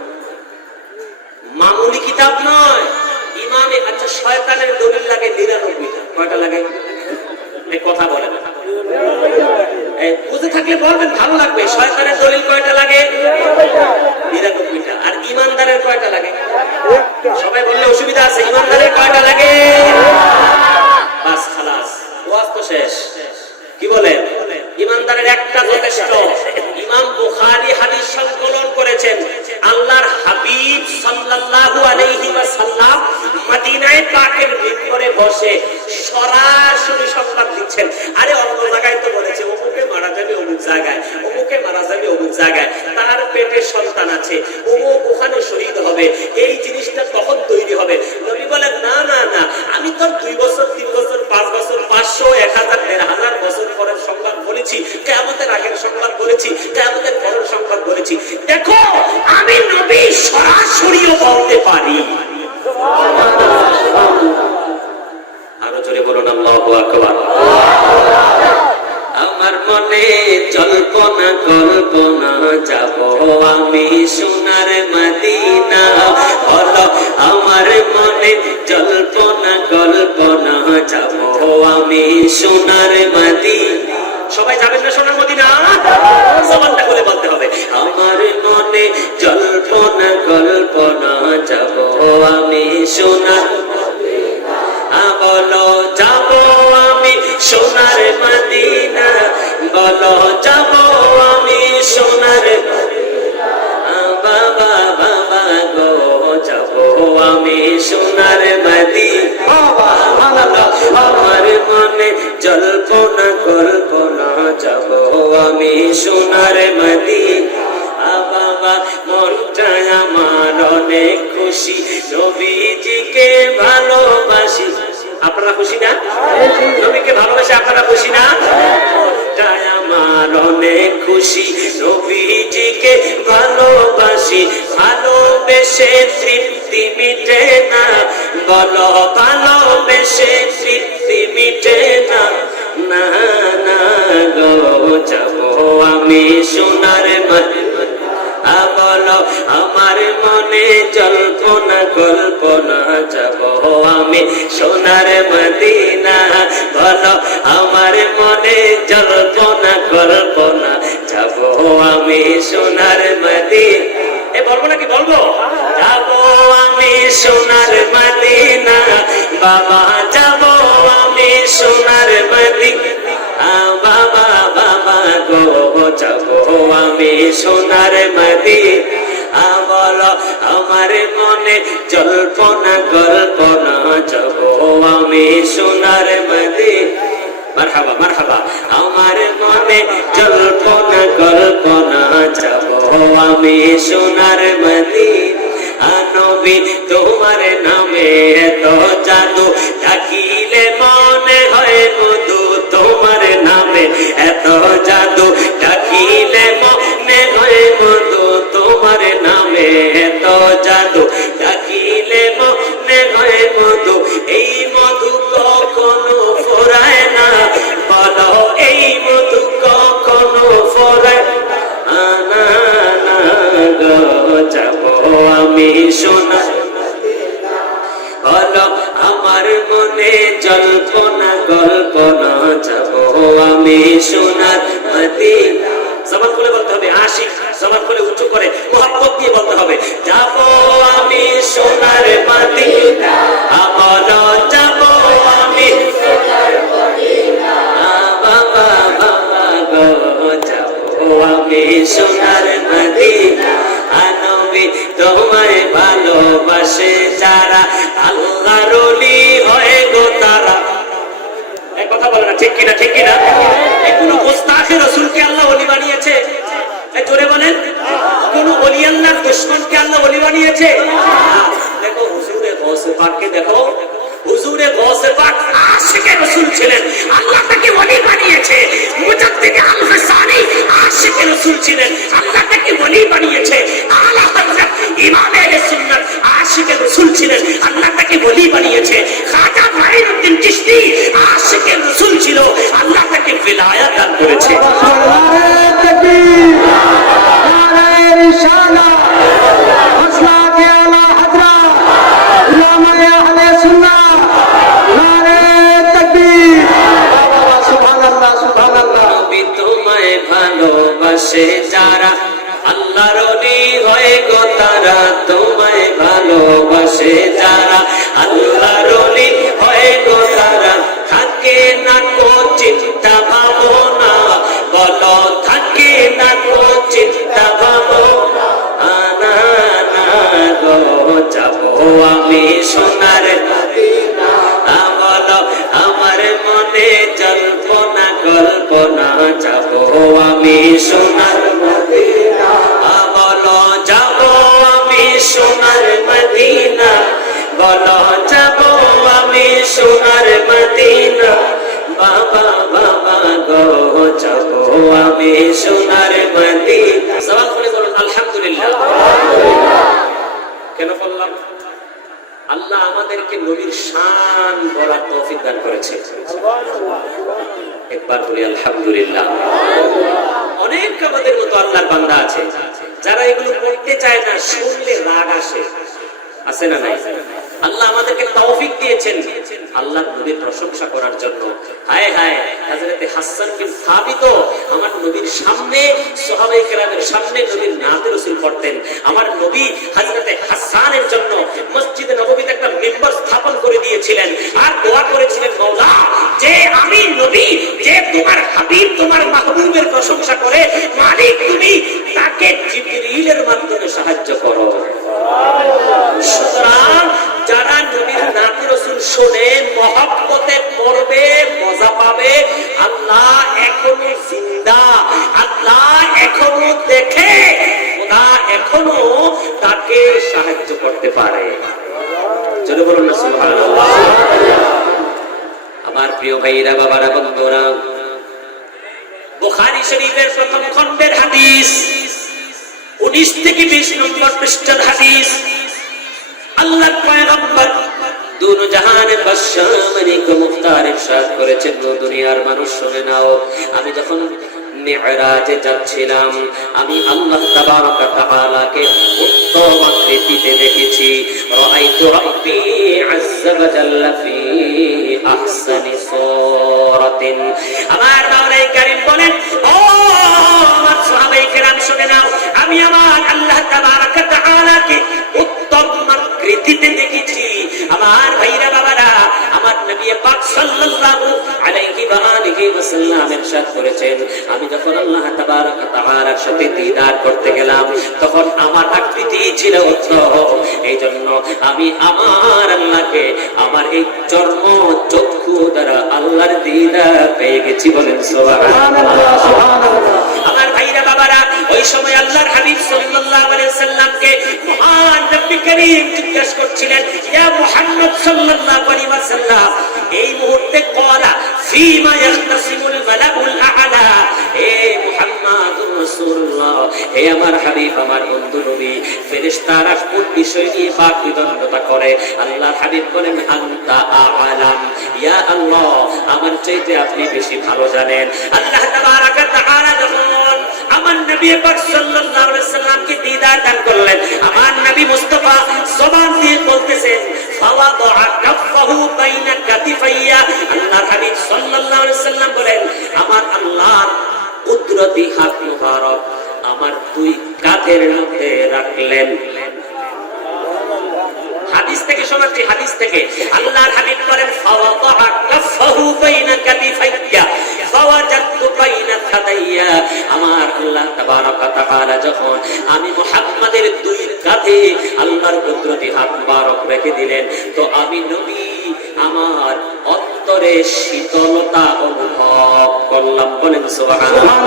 মামুলি কিতাব নয়। ইমামে আচ্ছা শয়তানের দলিল লাগে 99টা, কয়টা লাগে? এই কথা বলেন, এই বুঝে থাকলে বলবেন, ভালো লাগবে। শয়তানের দলিল কয়টা লাগে? 99টা। আর ইমানদারের কয়টা লাগে? সবাই বললে অসুবিধা আছে, ইমানদারের কয়টা লাগে? বাস খালাস, ওয়াজ তো শেষ। কি বলেন? ইমানদারের একটা যথেষ্ট। ইমাম বুখারী হাদিস সংকলন করেছেন, আল্লাহর হাবিব সাল্লাল্লাহু আলাইহি ওয়াসাল্লাম মদিনায় পাকের ভিতরে বসে সরাসরি সংবাদ দিচ্ছেন। আরে অন্য জায়গায় তো বলেছে অমুকে মারা যাবে অমুক জায়গায়, অমুকে মারা যাবে অমুক জায়গায়, তার পেটে সন্তান আছে, অমুক ওখানে শহীদ হবে, এই জিনিসটা তখন তৈরি হবে। নবী বলেন না না না, আমি তো 2 বছর 3 বছর 5 বছর 500 1000 1500 বছর পরের সংবাদ বলেছি, কিয়ামতের আগের সংবাদ বলেছি, কিয়ামতের পরের সংবাদ বলেছি। দেখো আমি নবী সরাসরিও বলতে পারি। আরো জোরে বলুন আল্লাহু আকবার। আমার মনে জল্পনা কল্পনা যাব আমি সোনার মদিনা, বলো আমার মনে জল্পনা কল্পনা যাব আমি সোনার মদিনা। সবাই যাবেন না সোনার মদিনা? জবানটা করে বলতে হবে, আমার মনে জল্পনা কল্পনা যাব আমি সোনার মদিনা, বলো যাব আমি সোনার মদিনা, বলো যাব আমি সোনার মদিনা, বাবা বাবা গো যাব আমি সোনার মদিনা। আমার মনে জল্পনা কল্পনা যাব আমি সোনার মদিনা, বাবা মনটা আমার অনেক খুশি, নবীজিকে ভালোবাসি। আপনারা খুশি না? নবীকে ভালোবাসে, আপনারা খুশি না? মনটাই আমার অনেক খুশি, নবীজিকে ভালোবাসি, ভালোবেসে তৃপ্তি মিটে না, বলো ভালোবেসে তৃপ্তি মিটে না, না না গো যাব আমি সোনার মদিনা, বলো আমার মনে জল্পনা কল্পনা যাব আমি সোনার মদিনা। বলো আমার মনে জল্পনা কল্পনা যাব আমি সোনার মদিনা। এ বলবো নাকি বলবো? যাব আমি সোনার মদিনা বাবা, যাব আমি সোনার মদিনা বাবা, বাবা গো যাব আমি সোনার মদিনা। বলো আমার মনে জল্পনা কল্পনা যাব আমি সোনার মদিনা। মারহাবা মারহাবা। আমার মনে জল্পনা কল্পনা যাব আমি সোনার মদিনা। নবী তোমার নামে এত জাদু, ডাকিলে মনে হয় মধু। তোমার নামে এত জাদু, ডাকিলে মনে হয় মধু। তোমার নামে এত জাদু, ডাকিলে মনে হয় মধু। এই মধু কখনো ফোরায় না, বলো এই মধু কখনো ফোরায় না। যাব আমি সোনার, বলো আমার মনে জল্পনা কল্পনা যাব আমি সোনার মদিনা। জবান খুলে বলতে হবে, আশিক জবান খুলে উঁচু করে মোহাব্বত দিয়ে বলতে হবে, যাব আমি সোনার মদিনা। বলো যাব আমি সোনার মদিনা বাবা, বাবা গো যাব আমি সোনার মদিনা। নবী তোমায় ভালোবাসে যারা, আল্লাহর ওলি হয় গো তারা। এই কথা বলে না, ঠিক কিনা ঠিক কিনা? এই কোন গোস্তাখে রাসূলকে আল্লাহ ওলি বানিয়েছে? এই জোরে বলেন, কোন ওলি আল্লাহর দুশমনকে আল্লাহ ওলি বানিয়েছে? দেখো হুজুরে গৌসে পাককে দেখো, হুজুরে গৌসে পাক আশিকে রাসূল ছিলেন, আল্লাহ তাকে ওলি বানিয়েছে। মুজাদ্দিদ আল-হাসানি আশিকে রাসূল ছিলেন, আল্লাহ তাকে ওলি বানিয়েছে। আলা হযরত ইমাম আহলে সুন্নাত আশিকে রাসূল ছিলেন, আল্লাহ তাকে ওলি বানিয়েছে। খাজা মাইনুদ্দিন চিশতি আশিকে রাসূল ছিল, আল্লাহ তাকে বিলায়াত দান করেছে। নারে তাকবীর, নারে রিসালাত, মাসলাকে আলা হযরত ইমামে আহলে সুন্নাত, নারে তাকবীর। বাবা সুবহানাল্লাহ সুবহানাল্লাহ। নবী তোমায় ভালোবাসে যারা, আল্লাহর ওলি হয় গো তারা। তোমায় ভালোবাসে যারা, আল্লাহর ওলি হয় গো তারা। থাকে না কো চিন্তা ভাবনা, বলো থাকে না কো চিন্তা ভাবনা গো যাব আমি সোনার মদিনা। বলো আমার মনে জল্পনা কল্পনা যাব আমি সোনার মদিনা। বলো যাব আমি সোনার মদিনা, বলো যাব আমি সোনার মদিনা বাবা, বাবা গো যাব আমি সোনার মদিনা। সবাই করে বলুন আলহামদুলিল্লাহ। কেন বললাম? আল্লাহ আমাদেরকে নবীর শান বলার তৌফিক দান করেছে। একবার বলি আলহামদুলিল্লাহ। অনেক আমাদের মতো আল্লাহর বান্দা আছে যারা এগুলো করতে চায় না, শুনলে রাগ আসে, আছে না নাই? আল্লাহ আমাদেরকে তৌফিক দিয়েছেন আল্লাহর নবীর প্রশংসা করার জন্য। হায় হায়, হযরত হাসান বিন সাবিত আমার নবীর সামনে, সাহাবায়ে কেরামের সামনে নবীর নাতে রাসূল পড়তেন। আমার নবী হযরত হাসানের জন্য মসজিদে নববীতে একটা মিম্বার স্থাপন করে দিয়েছিলেন আর দোয়া করেছিলেন, মাওলা যে আমি নবী, যে তোমার হাবিব তোমার মাহবুবের প্রশংসা করে, মালিক তুমি তাকে জিবরিলের মাধ্যমে সাহায্য করো। সুতরাং যারা নবীর নাতে রাসূল শুনে মহব্বতে পড়বে, মজা পাবে, আল্লাহ এখনো জিন্দা, আল্লাহ এখনো দেখে, খোদা এখনো তাকে সাহায্য করতে পারে। চলো বলুন না সুবহানাল্লাহ। আমার প্রিয় ভাইরা, বাবারা, বন্ধুরা, বুখারী শরীফের প্রথম খণ্ডের হাদিস 19 থেকে 20 নম্বর পৃষ্ঠার হাদিস। আল্লাহর পয়গম্বর দুনো জাহানের বাদশাহ মালিক মুখতার ইরশাদ করেছেন, দুনিয়ার মানুষ শুনে নাও, আমি যখন মিরাজে যাচ্ছিলাম, আমি আল্লাহ তাবারক ওয়া তাআলাকে উত্তম আকৃতিতে দেখেছি। রাআইতু রাব্বি আযজা ওয়া জাল্লা ফি আহসানি সূরাতিন। আমার মাওলাই কারীম বলেন, ও আমার সাহাবায়ে কেরাম শুনে নাও, আমি আমার আল্লাহ তাবারক ওয়া তাআলাকে উত্তম আকৃতিতে দেখেছি। আমার ভাইরা বাবারা, আমার নবী পাক সাল্লাল্লাহু আলাইহি ওয়া আলিহি ওয়াসাল্লাম ইরশাদ করেছেন, আমি যখন আল্লাহ তাবারক ওয়া তাআলার সাথে দিদার করতে গেলাম তখন আমার আকৃতি ছিল উত্তম। এইজন্য আমি আমার আল্লাহকে আমার এই চর্ম চক্ষু দ্বারা আল্লাহর দিদার পেয়ে গেছি। বলেন সুবহানাল্লাহ, সুবহানাল্লাহ। আমার ভাইরা বাবারা, ওই সময় আল্লাহর হাবিব সাল্লাল্লাহু আলাইহি ওয়াসাল্লামকে মহান নবী করিম জিজ্ঞাসা করছিলেন, ইয়া মুহাম্মদ সাল্লাল্লাহু আলাইহি ওয়াসাল্লাম, এই মুহূর্তে ক্বালা ফীমা ইয়াখতাসিমুল মালাউল আ'লা, হে মুহাম্মদুর রাসূলুল্লাহ, হে আমার হাবিব, আমার বন্ধু নবী, ফেরেশতারা কোন বিষয় নিয়ে বাকবিতণ্ডা করে? আল্লাহর হাবিব বলেন, আনতা আ'লাম, ইয়া আল্লাহ, আমার চাইতে আপনি বেশি ভালো জানেন। আল্লাহ তাবারক ওয়া তাআলা যখন আমার নবী পাক সাল্লাল্লাহু আলাইহি ওয়াসাল্লামকে দিদার দান করলেন, আমার নবী মুস্তাফা জবান দিয়ে বলতেছেন, ফাওয়াদা কাফাহু বাইনা কাতিফাইয়া, আল্লাহর হাবিব সাল্লাল্লাহু আলাইহি ওয়াসাল্লাম বলেন, আমার আল্লাহর কুদরতি হাত মুবারক আমার দুই কাঁধের মধ্যে রাখলেন। হাদিস থেকে শোনাচ্ছি, হাদিস থেকে আল্লাহর হাবিব বলেন, ফাওয়াদা কাফাহু বাইনা কাতিফাইয়া ফাওয়াজাতু বাইনা খাদাইয়া, আমার আল্লাহ তাবারক ওয়া তাআলা যখন আমি মুহাম্মাদের দুই কাঁধে আল্লাহর কুদরতি হাত মুবারক রেখে দিলেন, তো আমি নবী আমার অন্তরে শীতলতা অনুভব করলাম। বলেন সুবহানাল্লাহ।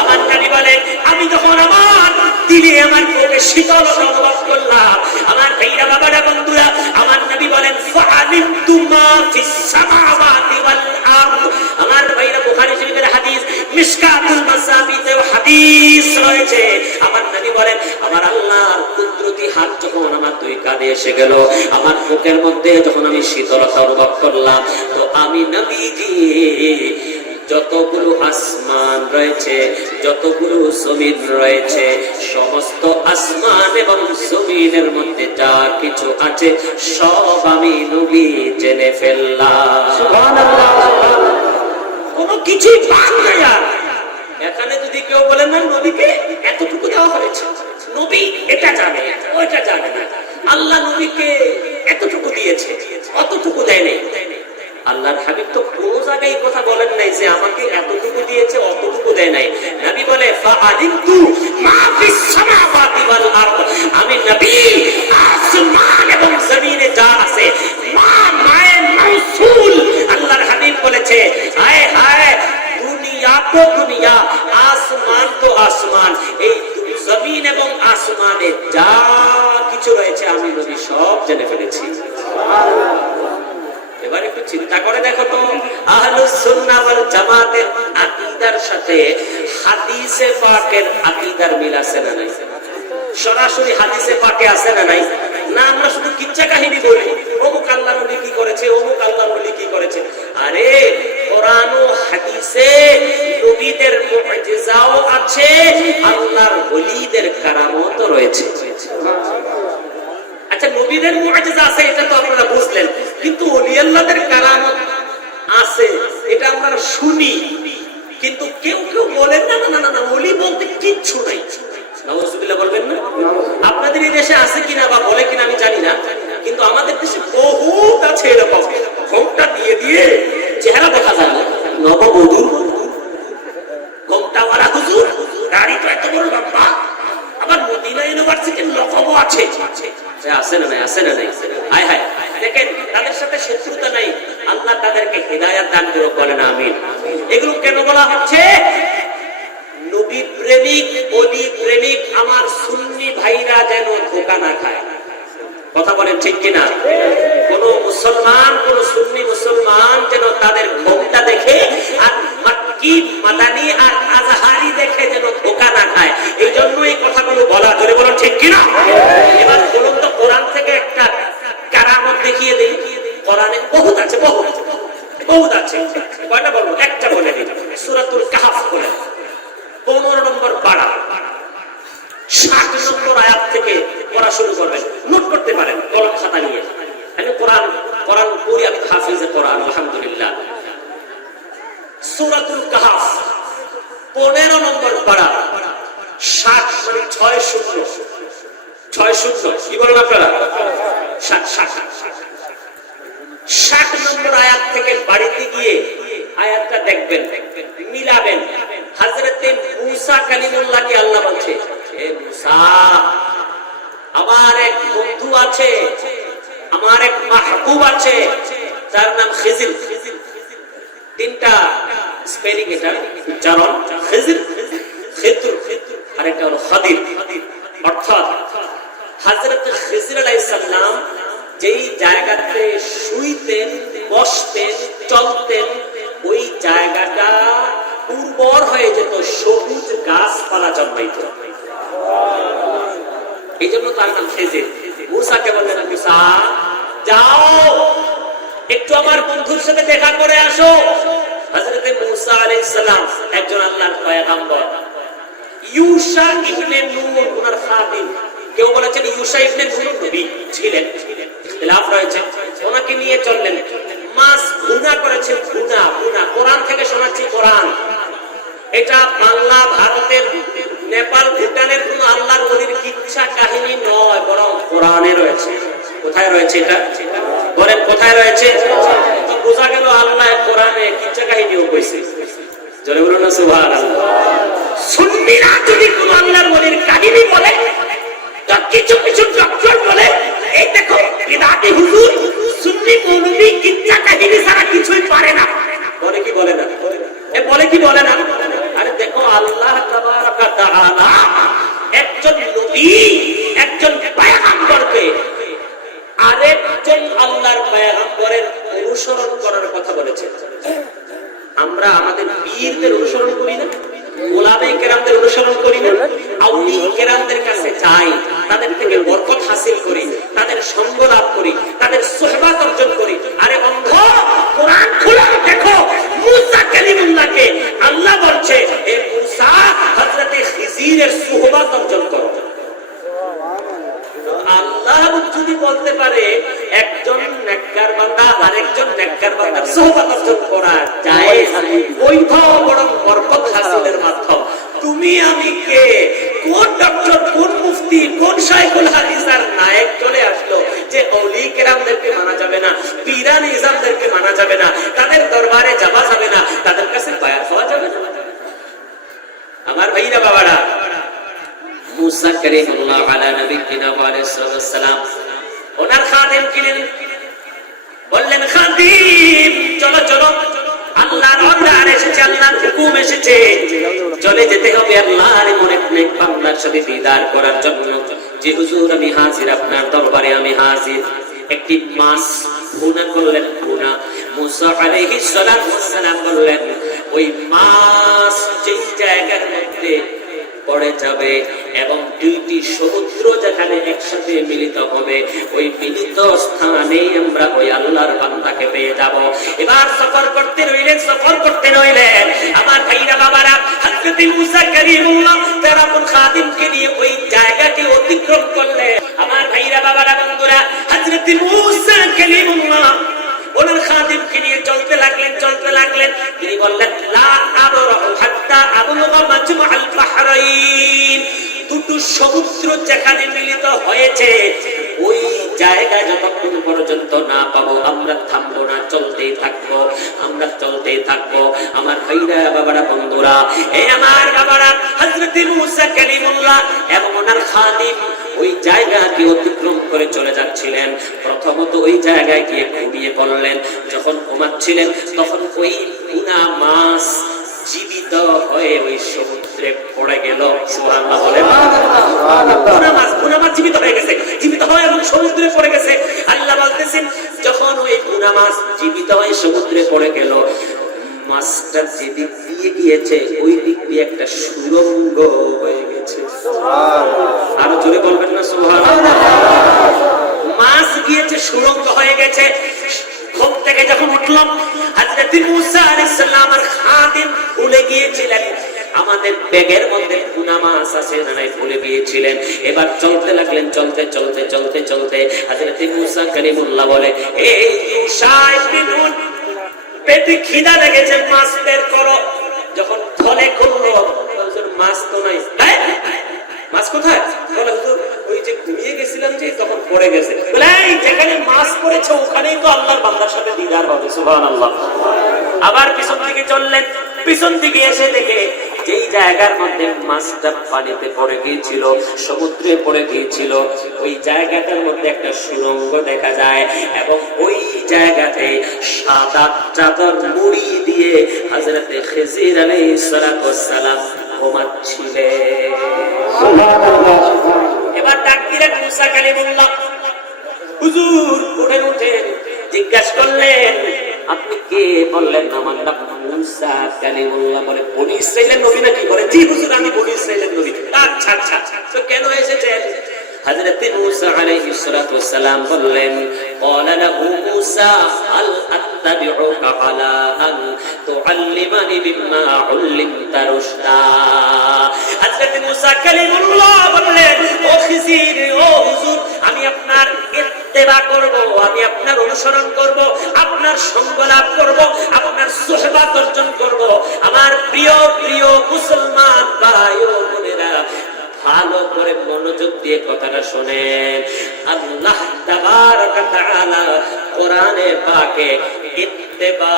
আমার নবী বলেন, আমি যখন আমার দিলে আমার বুকে শীতলতা অনুভব করলাম, আমার ভাইরা বাবারা বন্ধুরা, আমার নবী বলেন, ফাআলিমতু মা ফিস সামাওয়াতি ওয়াল আরদ। আমার ভাইরা বুখারী শরীফের হাদিস, মিশকাতুল মাসাবিতে হাদিস রয়েছে। আমার নবী বলেন, আমার আল্লাহর কুদরতি হাত যখন আমার দুই কাঁধে এসে গেল, আমার বুকের মধ্যে যখন আমি শীতলতা অনুভব করলাম, তো আমি নবীজি যতগুলো আসমান রয়েছে, যতগুলো জমিন রয়েছে, সমস্ত আসমান এবং জমিনের মধ্যে যা কিছু আছে সব আমি নবী জেনে ফেললাম। সুবহানাল্লাহ, কোনো কিছুই বাদ নাই। আর এখানে যদি কেউ বলেন না নবীকে এতটুকু দেওয়া হয়েছে, নবী এটা জানে ওইটা জানে না, আল্লাহ নবীকে এতটুকু দিয়েছে অতটুকু দেয় নাই। আল্লাহর হাবিব তো কোনো জায়গায় কথা বলেন নাই যে আমাকে এতটুকু দিয়েছে অতটুকু দেয় নাই। নবী বলে, ফাআলিমতু মা ফিস সামাওয়াতি ওয়াল আরদ, আমি নবী আসমান এবং জমিনে যা আছে মা মায়ে মাউসুল। আল্লাহর হাবিব বলেছে, হায় হায়, দুনিয়া তো দুনিয়া, আসমান তো আসমান, এই জমিন এবং আসমানে যা কিছু রয়েছে আমি নবী সব জেনে ফেলেছি। এবার একটু চিন্তা করে দেখো তো, আহলুস সুন্নাহ ওয়াল জামাতের আকীদার সাথে হাদিসে পাকের আকীদার মিল আছে না নাই? সরাসরি হাদিসে পাকে আছে না নাই? না আমরা শুধু কিচ্ছা কাহিনী বলি, অমুক আল্লাহর ওলি কি করেছে, অমুক আল্লাহর ওলি কি করেছে। আরে কোরআন ও হাদিসে নবীদের মুজিজাও আছে, আল্লাহর ওলিদের কারামতও রয়েছে। আচ্ছা, নবীদের মুজিজা আছে এটা তো আপনারা বুঝলেন, কিন্তু ওলি আল্লাহদের কারামত আছে এটা আমরা শুনি, কিন্তু কেউ কেউ বলেন না না না না ওলি বলতে কিচ্ছু নাই। নাউজুবিল্লাহ বলবেন না? আপনাদের এই দেশে আছে কিনা বা বলে কিনা আমি জানি না, কিন্তু আমাদের দেশে বহুত আছে এরকম, ঘোমটা দিয়ে দিয়ে চেহারা দেখা যায় না, নববধূর ঘোমটাওয়ালা হুজুর, গাড়ি তো এত বড় লম্বা, আবার মদিনা ইউনিভার্সিটির লকবও আছে। আছে না নাই? আছে না নাই? হায় হায়, দেখেন তাদের সাথে শত্রুতা নাই, আল্লাহ তাদেরকে হিদায়াত দান করুক, বলেন আমিন। এগুলো কেন বলা হচ্ছে? নবী প্রেমিক, ওলি প্রেমিক আমার সুন্নি ভাইরা যেন ধোঁকা না খায়। কথা বলেন ঠিক কিনা? কোন মুসলমান, কোন সুন্নি মুসলমান যেন তাদের ঘোমটা দেখে আর মাক্কি মাদানি আর আজহারি দেখে যেন ধোঁকা না খায়, এই জন্য এই কথাগুলো বলা। ধরে বলেন ঠিক কিনা? এবার বলুন তো, কোরআন থেকে একটা কারামত দেখিয়ে দেই। কোরআনে বহুত আছে, বহুত বহুত আছে। কয়টা বলবো? একটা বলে দিই, সূরাতুল কাহফ বলে। নম্বর আয়াত থেকে পড়া শুরু করবেন, নোট করতে পারেন কলম খাতা নিয়ে। আমি কোরআন পড়ি, আমি হাফিজে কোরআন আলহামদুলিল্লাহ। সূরাতুল কাহফ 15 নম্বর পারা, 60 কি বলেন আপনারা? 60 নম্বর আয়াত থেকে বাড়িতে গিয়ে আয়াতটা দেখবেন, মিলাবেন। হযরতে মূসা কালিমুল্লাহকে আল্লাহ বলছে, হে মূসা, আমার এক বন্ধু আছে, আমার এক মাহবুব আছে, তার নাম খিজির। তিনটা স্পেলিং এটা উচ্চারণ, খিজির, খিতুর, আর একটা হলো খাদির। অর্থাৎ হযরত খিজির আলাইহিস সালাম যেই জায়গাতে শুইতেন, বসতেন, চলতেন, ওই জায়গাটা উর্বর হয়ে যেত, সবুজ গাছপালা জন্মাইত। এই জন্য তার নাম খিজির। মূসাকে বললেন, মূসা যাও একটু আমার বন্ধুর সাথে দেখা করে আসো। হযরতে মূসা আলাইহিস সালাম একজন আল্লাহর পয়গম্বর। ইউশা ইবনে নূন ওনার খাদিম, কেউ বলেছেন ইউশা ইবনে নূন নবী ছিলেন, ইখতিলাফ রয়েছে। ওনাকে নিয়ে চললেন, মাছ ভুনা করেছেন। ভুনা কোরআন থেকে শোনাচ্ছি, কোরআন। এটা বাংলা, ভারতের, নেপাল, ভুটানের কোন আল্লাহর ওলির কিচ্ছা কাহিনী নয়, বরং কোরআনে রয়েছে। কোথায় রয়েছে এটা বলেন? কোথায় রয়েছে? তো বোঝা গেল আল্লাহ কোরআনে কিচ্ছা কাহিনীও কইছে। জোরে বলুন না সুবহানাল্লাহ। সুন্নিরা যদি কোন আল্লাহর ওলির কাহিনী বলে, তো কিছু কিছু ডক্টর বলে, এই দেখো বিদাতি হুজুর, সুন্নি মৌলভী কিচ্ছা কাহিনী ছাড়া কিছুই পারে না। বলে কি বলে না? বলে কি বলে না? আরে দেখো, আল্লাহ তাবারাক ওয়া তাআলা একজন নবী, একজন পয়গম্বরকে আরেকজন আল্লাহর পয়গম্বরের অনুসরণ করার কথা বলেছেন। আমরা আমাদের পীরদের অনুসরণ করি না, ওলামায়ে কেরামদের অনুসরণ করি না, আউলিয়া কেরামদের কাছে যাই, তাদের থেকে বরকত হাসিল করি, তাদের সঙ্গ লাভ করি, তাদের সুহবাত অর্জন করি। আরে অন্ধ, কোরআন খুলে দেখো, মূসা কালিমুল্লাহকে আল্লাহ বলছে, হে মূসা, হযরতে খিজিরের সুহবাত অর্জন করো। আল্লাহ যদি বলতে পারে একজন নেককার বান্দা আরেকজন নেককার বান্দার সুহবাত অর্জন করা যায়, বৈধ বড় বরকত হাসিলের মাধ্যম। তুমি আমি কে? কোন ডক্টর, কোন মুফতি, কোন শাইখুল হাদিস আর নায়েক চলে আসলো যে আউলিয়া কেরামদেরকে মানা যাবে না, পীরান ইজামদেরকে মানা যাবে না, তাদের দরবারে যাওয়া যাবে না, তাদের কাছে বায়াত হওয়া যাবে না? আমার ভাইরা বাবারা, মূসা কালিমুল্লাহ আলা নবিয়িনা ওয়া আলাইহিস সালাম ওনার খাদেম ছিলেন। বললেন, খাদিম চলো চলো, আল্লাহর অর্ডার এসেছে, আল্লাহর হুকুম এসেছে, চলে যেতে হবে আল্লাহর এমন এক নেক বান্দার সাথে দিদার করার জন্য। যে হুজুর আমি হাজির, আপনার দরবারে আমি হাজির। একটি মাছ ভুনা করলেন, ভুনা। মূসা আলাইহিস সালাম বললেন, ওই মাছ যেই জায়গার মধ্যে পড়ে যাবে এবং দুইটি সমুদ্র যেখানে একসাথে মিলিত হবে, ওই মিলিত স্থানে আমরা ওই আল্লাহর বান্দাকে পেয়ে যাব। এবার সফর করতে রইলেন আমার ভাইরা বাবারা, হযরত মূসা কালিমুল্লাহ তার আপন খাদিমকে নিয়ে ওই জায়গাটি অতিক্রম করলেন। আমার ভাইরা বাবারা, বন্ধুরা, হযরত মূসা কালিমুল্লাহ ওনার খাদিমকে নিয়ে চলতে লাগলেন। তিনি বললেন, লা আবরাহু হাত্তা আবলুগা মাজমাআল বাহরাইন। দুটো সমুদ্র যেখানে মিলিত হয়েছে, ওই জায়গা যতক্ষণ পর্যন্ত না পাবো আমরা থামবো না, চলতেই থাকবো। আমার ভাইরা বাবারা, বন্ধুরা, এই আমার বাবারা, হযরত মূসা কালিমুল্লাহ এবং ওনার খাদিম ওই জায়গাকে অতিক্রম করে চলে যাচ্ছিলেন। প্রথমত ওই জায়গায় গিয়ে ঘুমিয়ে পড়লেন। যখন ঘুমাচ্ছিলেন তখন ওই ভুনা মাছ জীবিত হয়ে ওই সমুদ্রে পড়ে গেল। সুবহানাল্লাহ বলেন। ভুনা মাছ জীবিত হয়ে গেছে, জীবিত হয়ে এবং সমুদ্রে পড়ে গেছে। আল্লাহ বলতেছেন, যখন ওই ভুনা মাছ জীবিত হয়ে সমুদ্রে পড়ে গেল, মাছটা যেদিক দিয়ে গিয়েছে ওই দিক দিয়ে একটা সুড়ঙ্গ হয়ে গেছে। আরো জোরে বলবেন না সুবহানাল্লাহ। মাছ গিয়েছে, সুড়ঙ্গ হয়ে গেছে। ঘুম থেকে যখন উঠলাম, হযরত মূসা আলাইহিস সালাম আর খাদিম ভুলে গিয়েছিলেন আমাদের ব্যাগের মধ্যে ভুনা মাছ আছে না নাই ভুলে গিয়েছিলেন। এবার চলতে লাগলেন, চলতে চলতে চলতে চলতে হযরত মুসা কালিমুল্লাহ বলে, এই ইউশা ইবনে নুন, পেটে খিদা লেগেছে, মাছ বের করো। যখন থলে খুললো, হুজুর মাছ তো নাই। মাছ কোথায়? বলে হুজুর ওই যে ঘুমিয়ে গেছিলাম যে তখন পড়ে গেছে। বলে এই যেখানে মাছ পড়েছে ওখানেই তো আল্লাহর বান্দার সাথে দিদার হবে। সুবহানাল্লাহ। আবার পিছন দিকে চললেন, পিছন দিকে এসে দেখে যেই জায়গার মধ্যে মাছটা পানিতে পড়ে গিয়েছিল, সমুদ্রে পড়ে গিয়েছিল, ওই জায়গাটার মধ্যে একটা সুড়ঙ্গ দেখা যায় এবং ওই জায়গাতে সাদা চাদর মুড়ি দিয়ে হযরত খিজির আলাইহিস সালাতু ওয়াস সালাম ঘুমাচ্ছিলেন। এবার ডাক দিলেন মুসা কালিমুল্লাহ, হুজুর উঠেন উঠেন। জিজ্ঞাসা করলেন, আপনি কে? বললেন আমার নাম মুসা কালিমুল্লাহ। বলে বনি ইসরাইলের নবী নাকি? বলে জি হুজুর আমি বনি ইসরাইলের নবী। আচ্ছা আচ্ছা, তো কেন এসেছেন? হযরত মুসা আলাইহিস সালাতু ওয়াস সালাম বললেন, ক্বালা লাহু মুসা আল আত্তাবিউকা আলা আন তুআল্লিমানি মিম্মা উল্লিমতা রুশদা। হযরত মুসা কালিমুল্লাহ বললেন, ও খিজির, ও হুজুর, আমি আপনার ইত্তেবা করব, আমি আপনার অনুসরণ করব, আপনার সঙ্গ লাভ করব, আপনার সুহবাত অর্জন করব। আমার প্রিয় প্রিয় মুসলমান ভাই ও বোনেরা, ভালো করে মনোযোগ দিয়ে কথাটা শুনেন। আল্লাহ তাবারাকা তাআলা কোরআনে পাকে ইত্তেবা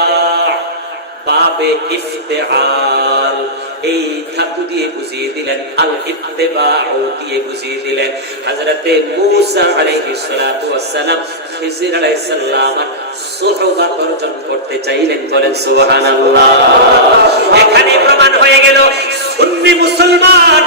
বাবে ইফতিআল এই ধাতু দিয়ে বুঝিয়ে দিলেন, আল ইত্তেবাউ দিয়ে বুঝিয়ে দিলেন। হযরত মুসা আলাইহিস সালাতু ওয়াস সালাম খিজির আলাইহিস সালাম সুহবাত অর্জন করতে চাইলেন। বলেন সুবহানাল্লাহ। এখানে প্রমাণ হয়ে গেল সুন্নি মুসলমান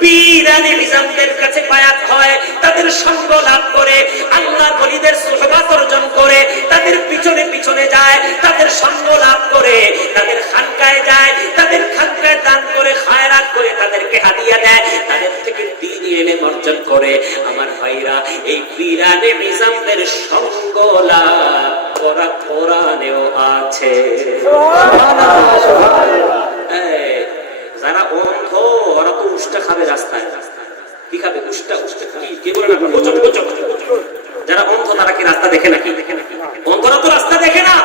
পীরানি নিজামদের কাছে বায়াত হয়, তাদের সঙ্গ লাভ করে, আল্লাহর ওলিদের সুহবাত অর্জন করে, তাদের পিছনে পিছনে যায়, তাদের সঙ্গ লাভ করে, তাদের খানকায় যায়, তাদের খানকায় দান করে, খায়রাত করে, তাদেরকে হাদিয়া দেয়, তাদের থেকে দ্বীনি ইলম অর্জন করে। আমার ভাইরা, এই পীরানি নিজামদের সঙ্গ লাভ করা কোরআনেও আছে। যারা অন্ধ ওরা তো উষ্টা খাবে রাস্তায়। কি খাবে? উষ্টা। উষ্টা কি বলে না? যারা অন্ধ তারা কি রাস্তা দেখে নাকি? অন্ধরা তো রাস্তা দেখে না।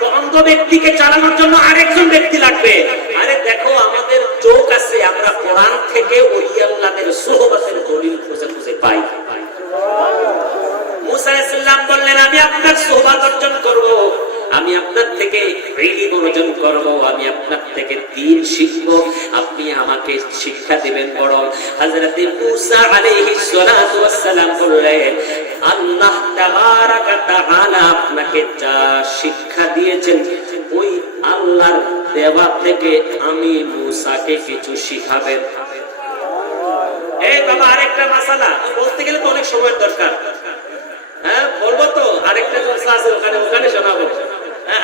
তো অন্ধ ব্যক্তিকে চালানোর জন্য আরেকজন ব্যক্তি লাগবে। আরে দেখো, আমাদের চোখ আছে, আমরা কোরআন থেকে ওলি আল্লাহদের সুহবতের দলিল খুঁজে খুঁজে পাই। মুসা আলাইহিস সালাম বললেন, আমি আপনার সুহবত অর্জন করব, আমি আপনার থেকে ইলম অর্জন করব, আমি আপনার থেকে দ্বীন শিখব, আপনি আমাকে শিক্ষা দিবেন। বড় হযরত মুসা আলাইহিস সালাতু ওয়াস সালাম বললেন, আল্লাহ তাবারাকা তাআলা আপনাকে যা শিক্ষা দিয়েছেন ওই আল্লাহর দেওয়া থেকে আমি মুসাকে কিছু শিখাবেন। এই বাবা, আরেকটা মাসালা বলতে গেলে তো অনেক সময়ের দরকার। হ্যাঁ বলবো তো, আরেকটা জলসা আছে ওখানে শোনাবো।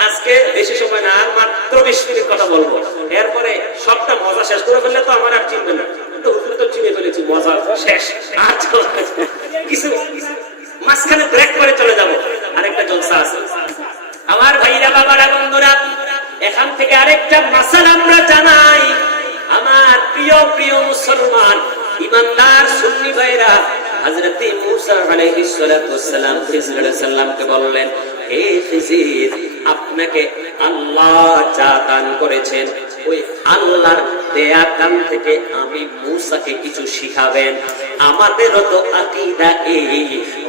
আজকে বেশি সময় না, আর মাত্র 20 মিনিট কথা বলবো। এরপরে সবটা মজা শেষ করে ফেললে তো আমার আর চিনবে না। তো হুজুর তো চিনে ফেলেছি, মজা শেষ। আচ্ছা, কিছু মাঝখানে ব্রেক করে চলে যাবো, আরেকটা জলসা আছে। আমার ভাইরা, বাবারা, বন্ধুরা, এখান থেকে আরেকটা মাসালা আমরা জানাই। আমার প্রিয় প্রিয় মুসলমান ইমানদার সুন্নি ভাইরা, হযরত মুসা আলাইহিস সালাতু ওয়াস সালাম খিজির আলাইহিস সালামকে বললেন, হে খিজির, আপনাকে আল্লাহ যা দান করেছেন ওই আল্লাহর দেয়া দান থেকে আমি মুসাকে কিছু শিখাবেন। আমাদেরও তো আকীদা এই,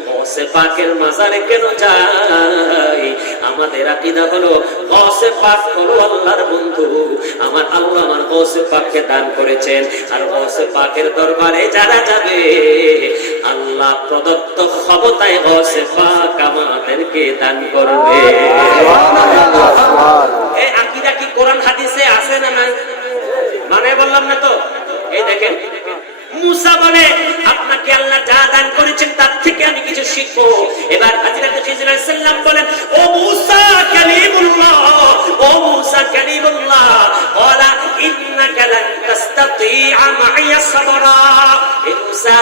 গৌসে পাকের মাজারে কেন যাই? আমাদের আকীদা হলো গৌসে পাক হলো আল্লাহর বন্ধু। আমার আল্লাহ আমার গৌসে পাককে দান করেছেন, আর গৌসে পাকের দরবারে যারা যাবে আল্লাহ প্রদত্ত ক্ষমতায় গৌসে পাক আমাদেরকে দান করবে। এই আকীদা কি কোরআন হাদিসে আছে না নাই? মানে বললাম না তো। এই দেখেন, মুসা বলে, আপনাকে আল্লাহ যা দান করেছেন তার থেকে আমি কিছু শিখবো। এবার হযরত খিজির আলাইহিস সালাম বলেন, ও মুসা কালিমুল্লাহ, ও মুসা কালিমুল্লাহ, ক্বালা ইন্নাকা লান তাসতাতিআ মাইয়া সাবরা। হে মুসা,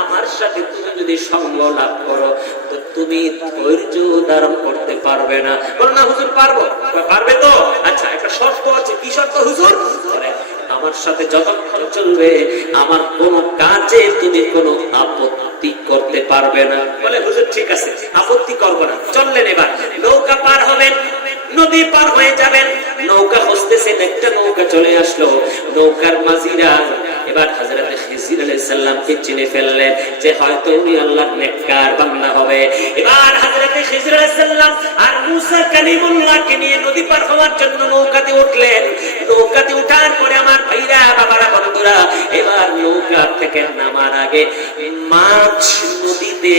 আমার সাথে তুমি যদি সঙ্গ লাভ করো তো তুমি ধৈর্য ধারণ করতে পারবে না। বলো না হুজুর পারবো। পারবে তো? আচ্ছা, একটা শর্ত আছে। কি শর্ত হুজুর? বলে, আমার সাথে যতক্ষণ চলবে আমার কোনো কাজে তুমি কোনো আপত্তি করতে পারবে না। বলে হুজুর ঠিক আছে, আপত্তি করব না। চললেন, এবার নৌকা পার হবেন, নদী পার হয়ে যাবেন। নৌকা হসতেছেন, একটা নৌকা চলে আসলো। নৌকার মাঝিরা এবার হযরত খিজির আলাইহিস সালামকে চিনে ফেললেন যে হয়তো উনি আল্লাহর নেককার বান্দা হবে। এবার হযরত খিজির আলাইহিস সালাম আর মুসা কালিমুল্লাহকে নিয়ে নদী পার হওয়ার জন্য নৌকাতে উঠলেন। নৌকাতে উঠার পরে আমার ভাইরা, বাবারা, বন্ধুরা, এবার নৌকা থেকে নামার আগে মাছ নদীতে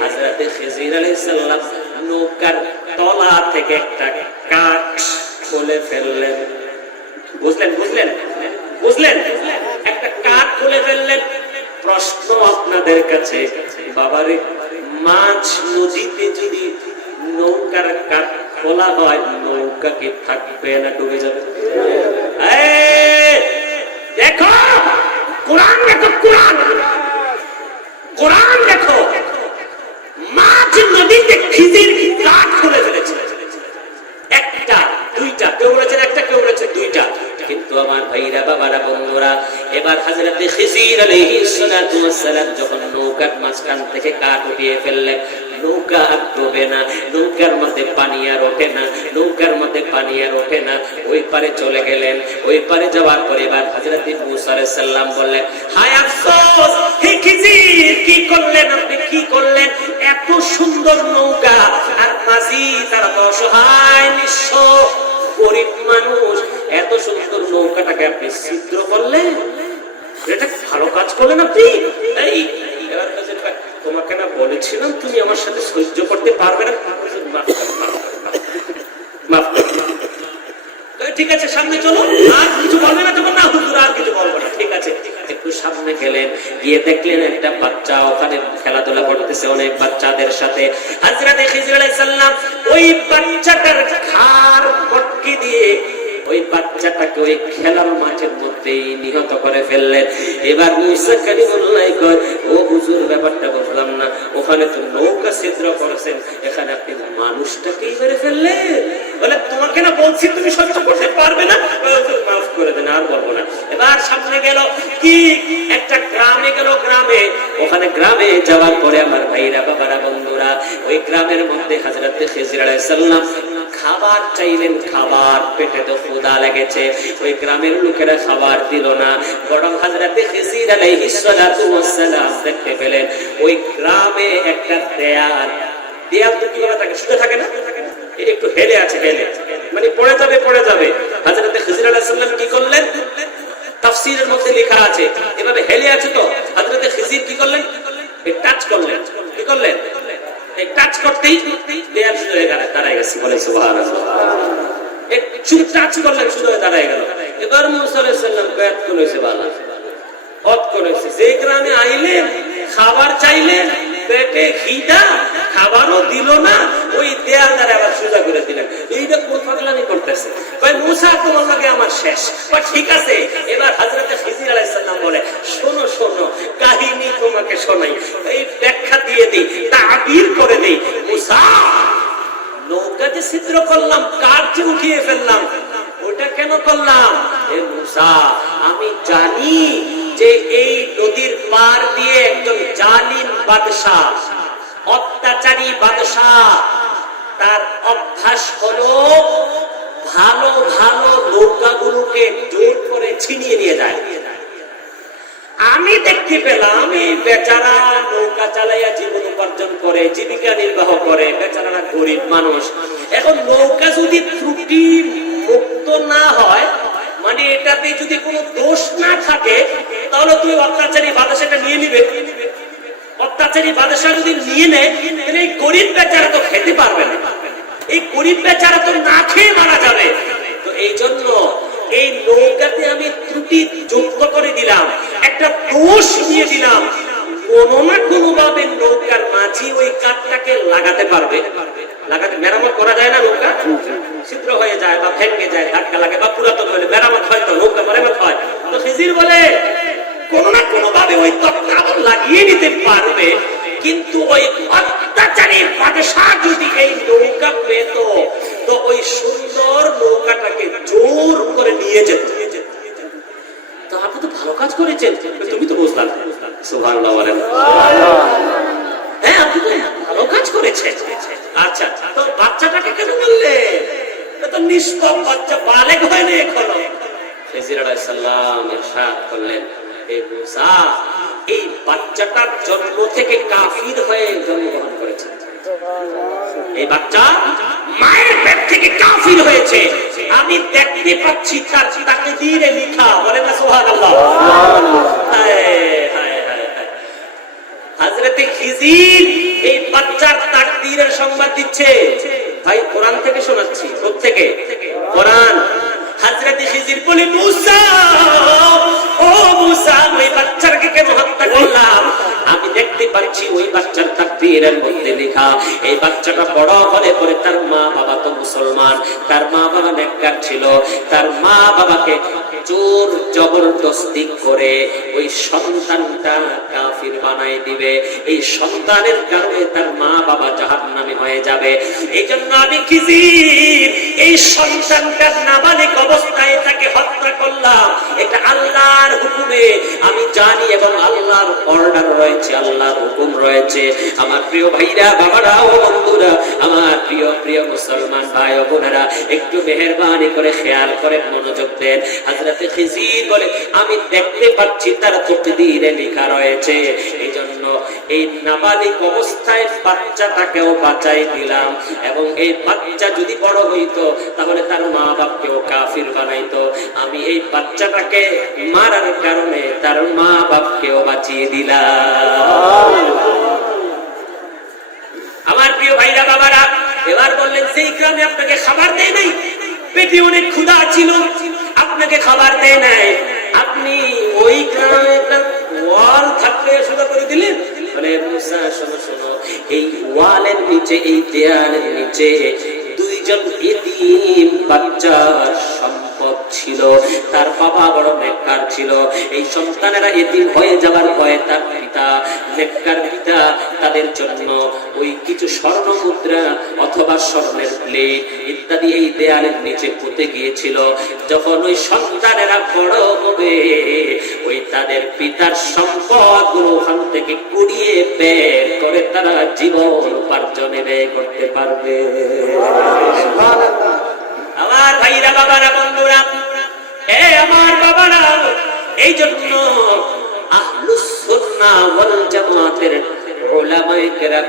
হযরত খিজির আলাইহিস সালাম নৌকার তলা থেকে একটা কাঠ খুলে ফেললেন। বুঝলেন বুঝলেন বুঝলেন? একটা কাঠ খুলে ফেললেন। প্রশ্ন আপনাদের কাছে, বাবারে, মাছ নদীতে যদি নৌকার কাঠ খোলা হয়, নৌকা কি থাকবে না ডুবে যাবে? দেখো কোরআন, দেখো কোরআন, কোরআন দেখো। মাছ নদীতে খিজির কাঠ খুলে ফেলেছে। একটা, দুইটা, কেউ বলেছেন একটা, কেউ বলেছেন দুইটা। কিন্তু আমার ভাইরা, বাবারা, বন্ধুরা, এবার হযরত খিজির আলাইহিস সালাতু ওয়াস সালাম যখন নৌকার মাঝখান থেকে কাঠ উঠিয়ে ফেললেন, নৌকা আর ডুবে না, নৌকার মধ্যে পানি আর ওঠে না, নৌকার মধ্যে পানি আর ওঠে না। ওই পারে চলে গেলেন। ওই পারে যাওয়ার পরে এবার হযরত মুসা আলাইহিস সালাম বললেন, হায় আফসোস, হে খিজির, কি করলেন আপনি, কি করলেন? এত সুন্দর নৌকা আর মাঝি তারা তো অসহায়, নিঃস্ব, গরিব মানুষ, এত সুন্দর নৌকাটাকে আপনি ছিদ্র করলেন, এটা ভালো কাজ করলেন আপনি। এই এবার তোমাকে না বলেছিলাম তুমি আমার সাথে সহ্য করতে পারবে না। ঠিক আছে, সামনে চলো, আর কিছু বলবে না তখন? না হুজুর, আর কিছু বলবো না। ঠিক আছে, একটু সামনে গেলেন, গিয়ে দেখলেন একটা বাচ্চা ওখানে খেলাধুলা করতেছে অনেক বাচ্চাদের সাথে। হযরত খিজির আলাইহিস সালাম ওই বাচ্চাটার ঘাড় পটকি দিয়ে ওই বাচ্চাটাকে ওই খেলার মাঠের মধ্যেই নিহত করে ফেললেন। এবার মুসা কালিমুল্লাহ কয়, ও হুজুর, ব্যাপারটা বুঝলাম না, ওখানে তো নৌকা ছিদ্র করেছেন, এখানে আপনি মানুষটাকেই মেরে ফেললেন। বলে তোমাকে না বলছি তুমি সহ্য করতে পারবে না, মাফ করে দেন, আর বলবো না। এবার সামনে গেল, কি একটা গ্রামে গেল। গ্রামে, ওখানে গ্রামে যাওয়ার পরে আমার ভাইরা, বাবারা, বন্ধুরা, ওই গ্রামের মধ্যে হযরত খিজির আলাইহিস সালাম খাবার চাইলেন। খাবার, পেটে তো ক্ষুধা লেগেছে। ওই গ্রামের লোকেরা খাবার দিল না, বরং হযরত খিজির আলাইহিস সালাতু ওয়াস সালাম দেখতে পেলেন ওই গ্রামে একটা দেয়াল। দেয়াল তো কিভাবে থাকে, শুয়ে থাকে না, একটু হেলে আছে, হেলে মানে পড়ে যাবে, পড়ে যাবে। হযরত খিজির আলাইহিস সালাম কি করলেন? তাফসীরের মধ্যে লেখা আছে এভাবে হেলে আছে। তো হযরত খিজির কি করলেন? টাচ করলেন। কি করলেন? টাচ করতেই দেয়াল শুরু হয়ে গেল, দাঁড়ায় গেছে। বলে সুবহানাল্লাহ। একটু টাচ করলেন, শুরু হয়ে দাঁড়ায় গেল। এবার মুসা আলাইহিস সালাম ব্যাত করেছে, বালা হত করেছে। যে গ্রামে আইলেন, খাবার চাইলেন, পেটে খিদা, খাবারও দিল না, ওই দেয়াল দ্বারা আবার সোজা করে দিলেন। এইটা কোন পাগলামি করতেছে? ভাই মুসা, তোমার লাগে আমার শেষ। ঠিক আছে, এবার হযরত খিজির আলাইহিস সালাম বলে, শোনো শোনো, কাহিনী তোমাকে শোনাই, এই ব্যাখ্যা দিয়ে দিই, তাবির করে দিই। মুসা, নৌকাতে ছিদ্র করলাম, কাঠটি উঠিয়ে ফেললাম, ওটা কেন করলাম? এ মুসা, আমি জানি যে এই নদীর পার দিয়ে একজন জালিম বাদশা, অত্যাচারী বাদশা, তার অভ্যাস হলো ভালো ভালো নৌকাগুলোকে জোর করে ছিনিয়ে নিয়ে যায়। আমি দেখতে পেলাম এই বেচারা নৌকা চালাইয়া জীবন উপার্জন করে, জীবিকা নির্বাহ করে, বেচারারা গরিব মানুষ। এখন নৌকা যদি ত্রুটি মুক্ত না হয়, মানে এটাতে যদি কোনো দোষ না থাকে, তাহলে তুই অত্যাচারী বাদশাটা নিয়ে নিবে। অত্যাচারী বাদশা যদি নিয়ে নেয়, তাহলে এই গরিব বেচারা তো খেতে পারবে না, এই গরিব বেচারা তো না খেয়ে মারা যাবে। তো এই জন্য এই নৌকাতে আমি ত্রুটি যুক্ত করে দিলাম, একটা দোষ নিয়ে দিলাম। কোন না কোনো ভাবে নৌকার মাঝি ওই কাঠটাকে লাগাতে পারবে। লাগাতে মেরামত করা যায় না, নৌকা ছিদ্র হয়ে যায় বা ভেঙে যায়, ধাক্কা লাগে বা পুরাতন হলে মেরামত হয়, তো নৌকা মেরামত হয়। তো খিজির বলে কোন না কোনো ভাবে ওই তক্তা লাগিয়ে নিতে পারবে, কিন্তু ওই অত্যাচারী বাদশা যদি এই নৌকা পেত, তো ওই সুন্দর নৌকাটাকে জোর করে নিয়ে যেত। তো ভালো কাজ করেছেন, তুমি তো বুঝলাম। সুবহানাল্লাহ বলেন। হ্যাঁ, আপনি তো ভালো কাজ করেছেন। আচ্ছা, তো বাচ্চাটাকে কেন বললেন? তো নিষ্পাপ বাচ্চা, বালেগ হয়নি এখনো। খিজির আলাইহিস সালাম ইরশাদ করলেন, হে মূসা, এই বাচ্চাটার জন্ম থেকে কাফির হয়ে জন্মগ্রহণ করেছে। এই বাচ্চা মায়ের পেট থেকে কাফির হয়েছে, আমি দেখতে পাচ্ছি তার তাকদীরে লেখা। বলেন না সুবহানাল্লাহ। হযরতে খিজির এই বাচ্চার তাকদীরের সংবাদ দিচ্ছে। ভাই কোরআন থেকে শোনাচ্ছি। কোত্থেকে? কোরআন। হযরতে খিজির বলে, মূসা, ও মূসা, ওই বাচ্চাকে কেন হত্যা করলাম? আমি দেখতে পাচ্ছি ওই বাচ্চার তাকদীরের মধ্যে লেখা, এই বাচ্চাটা বড় হলে পরে তার মা বাবা তো মুসলমান, তার মা বাবা নেককার ছিল, তার মা বাবাকে জোর জবরদস্তি করে ওই সন্তানটা কাফির বানায় দিবে। এই সন্তানের কারণে তার মা বাবা জাহান্নামী হয়ে যাবে। এই জন্য আমি খিজির এই সন্তানটার নাবালিক অবস্থায় তাকে হত্যা করলাম। এটা আল্লাহর হুকুমে আমি জানি এবং আল্লাহর অর্ডার রয়েছে, আল্লাহর হুকুম রয়েছে। আমার প্রিয় ভাইরা, বাবারা ও বন্ধুরা, আমার প্রিয় প্রিয় মুসলমান ভাই ও বোনেরা, একটু মেহেরবানি করে খেয়াল করে মনোযোগ দেন। হযরতে খিজির বলে, আমি দেখতে পাচ্ছি তার তাকদীরে লেখা রয়েছে, এই জন্য এই নাবালিক অবস্থায় বাচ্চাটাকেও বাঁচাই দিলাম। এবং এই বাচ্চা যদি বড় হইতো তাহলে তার মা বাপকেও কাফির বানাইতো। আমি এই বাচ্চাটাকে মারার কারণে তার মা বাপকেও বাঁচিয়ে দিলাম। আমার প্রিয় ভাইরা, বাবারা, এবার বললেন, সেই গ্রামে আপনাকে খাবার দেয় নাই, পেটে অনেক ক্ষুধা ছিল, আপনাকে খাবার দেয় নাই, আপনি ওই গ্রামে একটা ওয়াল থাকতে শুরু করে দিলেন। বলে, মূসা শোনো শোনো, এই ওয়ালের নিচে, এই দেয়ালের নিচে দুইজন এতিম বাচ্চার সম্পদ ছিল। তার বাবা বড় নেককার ছিল। এই সন্তানেরা এতিম হয়ে যাবার ভয়ে তার পিতা, নেককার পিতা, তাদের জন্য ওই কিছু স্বর্ণ মুদ্রা অথবা স্বর্ণের প্লেট ইত্যাদি এই দেয়ালের নিচে পুঁতে গিয়েছিল। যখন ওই সন্তানেরা বড় হবে, ওই তাদের পিতার সম্পদ ওখান থেকে কুড়িয়ে বের করে তারা জীবন উপার্জনে ব্যয় করতে পারবে। আমার ভাইরা, বাবারা, বন্ধুরা, আমার বাবারা, এই জন্য আহলুস সুন্নাহ ওয়াল জামাতের উলামায়ে কেরাম,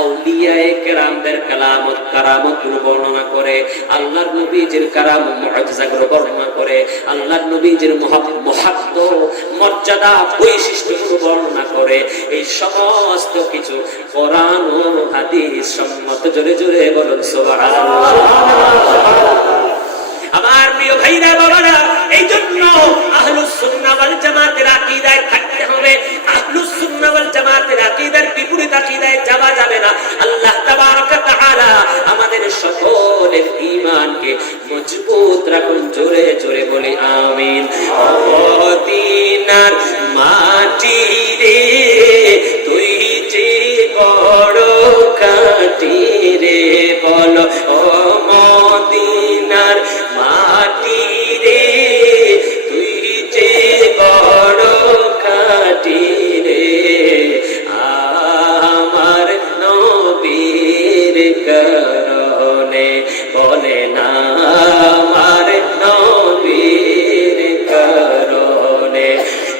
আউলিয়ায়ে কেরামদের কালামত, কারামত বর্ণনা করে, আল্লাহর নবীজির কারাম, মুআজিজাগুলো বর্ণনা করে, আল্লাহর নবীজির মহত্ব, মর্যাদা, বৈশিষ্ট্যগুলো বর্ণনা করে। এই সমস্ত কিছু কোরআন ও হাদিস সম্মত। জোরে জোরে বলুন সুবহানাল্লাহ। আমার প্রিয় ভাইরা, বাবারা, এই জন্য আহলুস সুন্নাহ ওয়াল জামাতের আকীদায় থাকতে হবে। আহলুস সুন্নাহ ওয়াল জামাতের আকীদার বিপরীত আকীদায় যাওয়া যাবে না। আল্লাহ তাবারক ওয়া তাআলা আমাদের সকলের ঈমানকে মজবুত রাখুন। জোরে জোরে বলি আমিন। মদিনার মাটি রে, তুই যে বড় কাটি রে, বলো ও মদিনার মাটি রে, তুই যে বড় কাটি রে, আমার নবীর কারণে, বলে না আমার নবীর কারণে।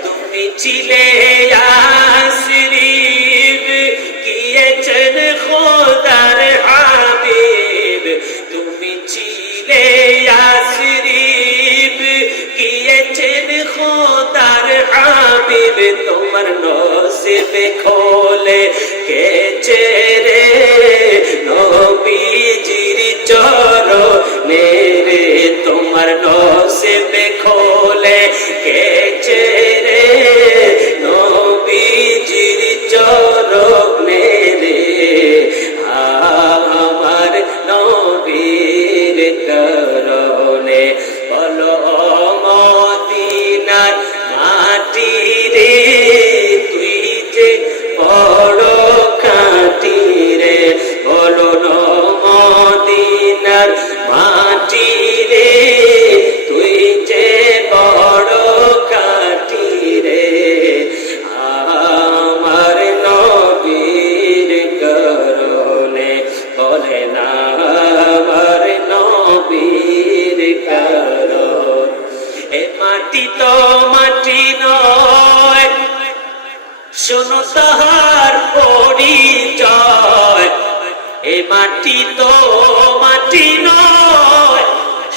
তুমি ছিলে ইয়াসরিব, গিয়েছেন খোদার হাবিব, তুমি ছিলে ইয়াসরিব, গিয়েছেন খোদার হাবিব, তোমার নসিব খোলে গেছে রে নবীজির চরণে রে, তোমার নসিব খোলে গেছে রে নবীজির চরণে রে, আমার নবীর কারণে। বলো মদিনার মাটি রে, তুই যে বড় কাটি শোনো তাহার পরিচয়, এ মাটি তো মাটি নয়,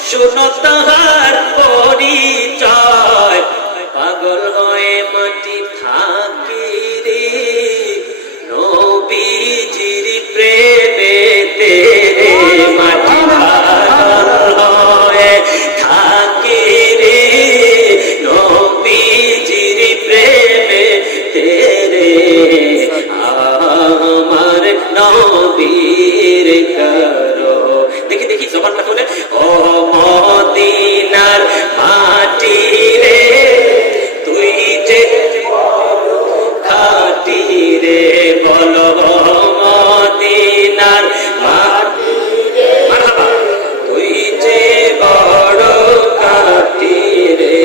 শোনো তাহার পরিচয়, পাগল হয়ে মাটি থাকি রে, নবীজির প্রেমেতে মাটি পাগল হয়ে থাকি রে, নবীজির প্রেমেতে রে, আমার নবীর করো। দেখি দেখি জবানটা খুলে, ও মদিনার মাটি রে, তুই যে খাটি রে, বলো মদিনার মাটি রে, মারহাবা, তুই যে বড় খাটি রে,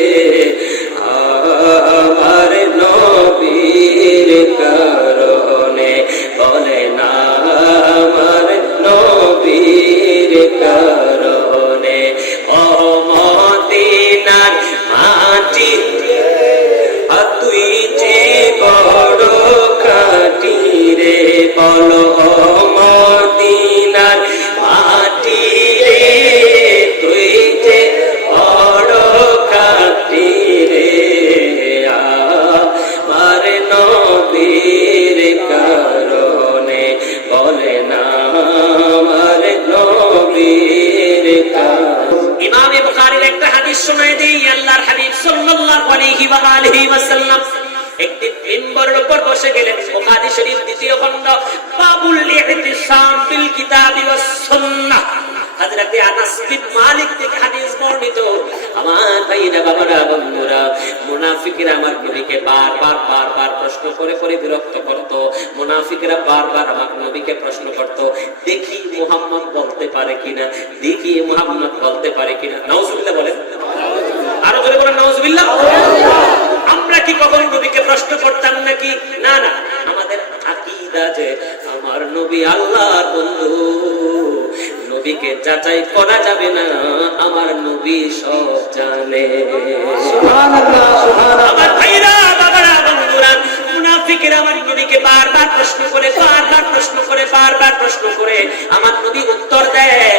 আমার নবীর করনে, বলে না আমার নবীর করনে, ও মদিনার মাটি তুই যে বড় খাটি রে, বলো মদিনার মাটি রে, তুই যে বড় খাটি রে, আমার নবীর করনে, বলে না আমার নবীর করনে। ইমামে বুখারীর একটা হাদিস শোনায় দেই, আল্লাহর হাবিব সাল্লাল্লাহু আলাইহি ওয়া আলিহি ওয়াসাল্লাম একটি মিম্বরের উপর বসে গেলেন। বুখারী শরীফ দ্বিতীয় খণ্ড, বাবুল ইহতিসাম বিল কিতাবি ওয়াস সুন্নাহ, হযরত আনাস বিন মালিক থেকে হাদিস বর্ণিত। আমার ভাইরা, বাবারা, বন্ধুরা, মুনাফিকরা আমার নবীকে বারবার প্রশ্ন করে করে বিরক্ত করত। মুনাফিকরা বারবার আমার নবীকে প্রশ্ন করত, দেখি মুহাম্মদ বলতে পারে কিনা, দেখি মুহাম্মদ বলতে পারে কিনা। নাউজুবিল্লাহ বলেন, আরো জোরে বলেন নাউজুবিল্লাহ। আমরা কি কখনো নবীকে প্রশ্ন করতাম নাকি? না না, আমাদের আকীদা যে আমার নবী আল্লাহর বন্ধু, নবীকে যাচাই করা যাবে না, আমার নবী সব জানে। সুবহানাল্লাহ, সুবহানাল্লাহ। আমার ভাইরা, বাবারা, বন্ধুরা, মুনাফিকরা আমার নবীকে বারবার প্রশ্ন করে আমার নবী উত্তর দেয়।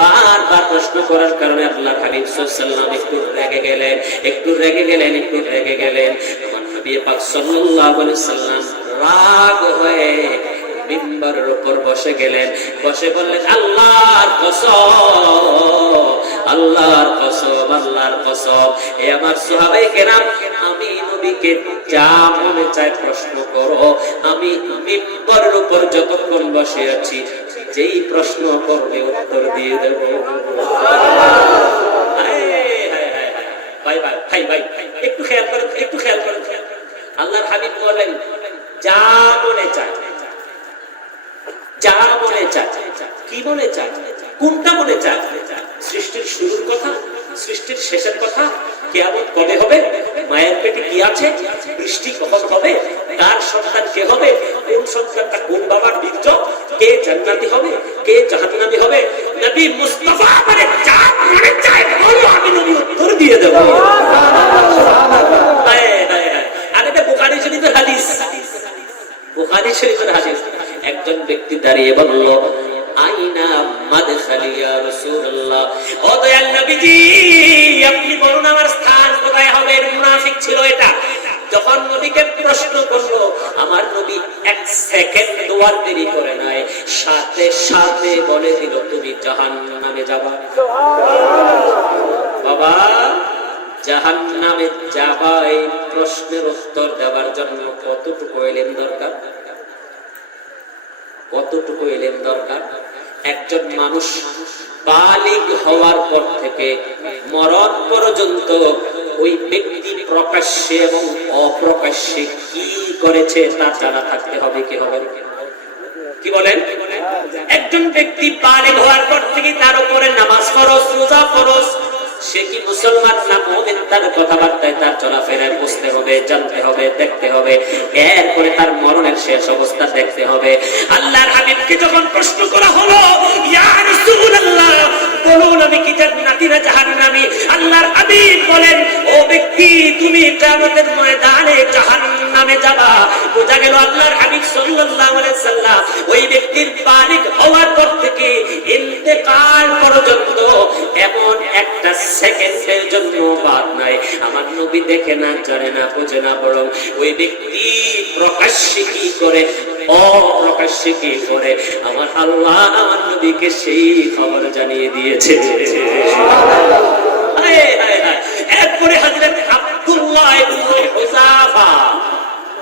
বারবার প্রশ্ন করার কারণে আল্লাহর হাবিব সাল্লাল্লাহু আলাইহি ওয়াসাল্লাম একটু রেগে গেলেন। আমার নবী পাক সাল্লাল্লাহু আলাইহি ওয়াসাল্লাম রাগ হয়ে মিম্বরের উপর বসে গেলেন। বসে বললেন, আল্লাহর কসম, এ আমার সাহাবায়ে কেরাম, আমি নবীকে যা মনে চায় প্রশ্ন করো, আমি মিম্বরের উপর যতক্ষণ বসে আছি যেই প্রশ্ন করবে উত্তর দিয়ে দেব। ভাই, একটু খেয়াল করেন। আল্লাহর হাবিব বলেন, যা মনে চায়, কি মনে চায়, কোনটা মনে চায়? সৃষ্টির শুরুর কথা, সৃষ্টির শেষের কথা, কিয়ামত কবে হবে, মায়ের পেটে কি আছে, বৃষ্টি কখন হবে, কার সন্তান কে হবে, কোন সন্তানটা কোন বাবার বীর্য, কে জান্নাতি হবে, কে জাহান্নামী হবে। নবী মুস্তাফা বলে, যা মনে চায় বলো, আমি নবী উত্তর দিয়ে দেব। আর এটা বুখারী শরীফের হাদিস। একজন ব্যক্তি দাঁড়িয়ে বলল, আইনা মাদখালি ইয়া রাসূলুল্লাহ, ও দয়াল নবীজি, আপনি বলুন আমার স্থান কোথায় হবে। মুনাফিক ছিল এটা। যখন নবীকে প্রশ্ন করলো, আমার নবী এক সেকেন্ড দোয়ার দেরি করে নাই, সাথে সাথে বলে দিল, তুমি জাহান্নামে যাবা। বাবা, জাহান্নামে যাবা, এই প্রশ্নের উত্তর দেওয়ার জন্য কতটুকু ইলম দরকার? একজন মানুষ বালিগ হওয়ার পর থেকে মরণ পর্যন্ত ওই ব্যক্তি প্রকাশ্যে এবং অপ্রকাশ্যে কি করেছে তা জানা থাকতে হবে। কি বলেন? একজন ব্যক্তি বালিগ হওয়ার পর থেকে তার উপরে নামাজ ফরজ, রোজা ফরজ, সে কি মুসলমান না মুমিন, তার কথাবার্তায়, তার চলাফেরায় বুঝতে হবে, জানতে হবে, দেখতে হবে। এরপরে তার মরণের শেষ অবস্থা দেখতে হবে। আল্লাহর হাবিবকে যখন প্রশ্ন করা হলো, ইয়া রাসূলুল্লাহ, বলুন আমি কি জান্নাতি না জাহান্নামী? আল্লাহর হাবিব বলেন, ও ব্যক্তি, তুমি কিয়ামতের ময়দানে জাহান্নামে যাবা। বালিগ হওয়ার পর থেকে ইন্তেকাল পর্যন্ত এমন একটা সেকেন্ডের জন্য বাদ নাই আমার নবী দেখে না, জানে না, বোঝে না, বরং ওই ব্যক্তি প্রকাশ্যে কি করে, অপ্রকাশ্যে কি করে, আমার আল্লাহ আমার নবীকে সেই খবর জানিয়ে দিয়েছে। এরপরে হযরত আব্দুল্লাহ ইবনে হুযাফা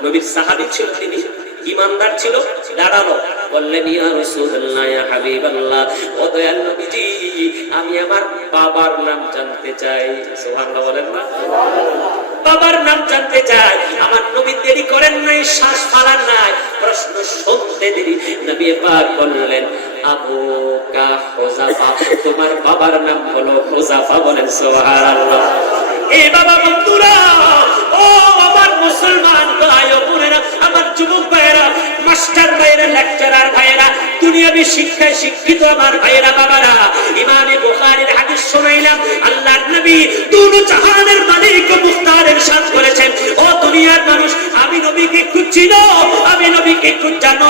নবীর সাহাবী ছিল, তিনি ঈমানদার ছিল, দাঁড়ালো, বললেন ইয়া রাসূলুল্লাহ, ইয়া হাবিবাল্লাহ, ও দয়াল নবীজি, আমি আমার বাবার নাম জানতে চাই। সুবহানাল্লাহ বলেন না? বাবার নাম জানতে চাই। আমার নবী দেরি করেন নাই, শ্বাস ফালান নাই, প্রশ্ন শুনতে দেরি। নবী পাক বললেন আবুকা হুযাফা, তোমার বাবার নাম হলো হুযাফা। বলেন সুবহানাল্লাহ। এই বাবা বন্ধুরা, ও আমার মুসলমান ভাই ও বোনেরা, আমার যুবক ভাইয়েরা, মাস্টার ভাইয়েরা, লেকচারার ভাইয়েরা, দুনিয়াবী শিক্ষায় শিক্ষিত আমার ভাইয়েরা, বাবারা, ইমামে বুখারীর হাদিস শুনাইলাম। আল্লাহর নবী দুনো জাহানের মালিক ও মুখতার ইরশাদ করেছেন, ও দুনিয়ার মানুষ, আমি নবীকে একটু চিনো, আমি নবীকে একটু জানো,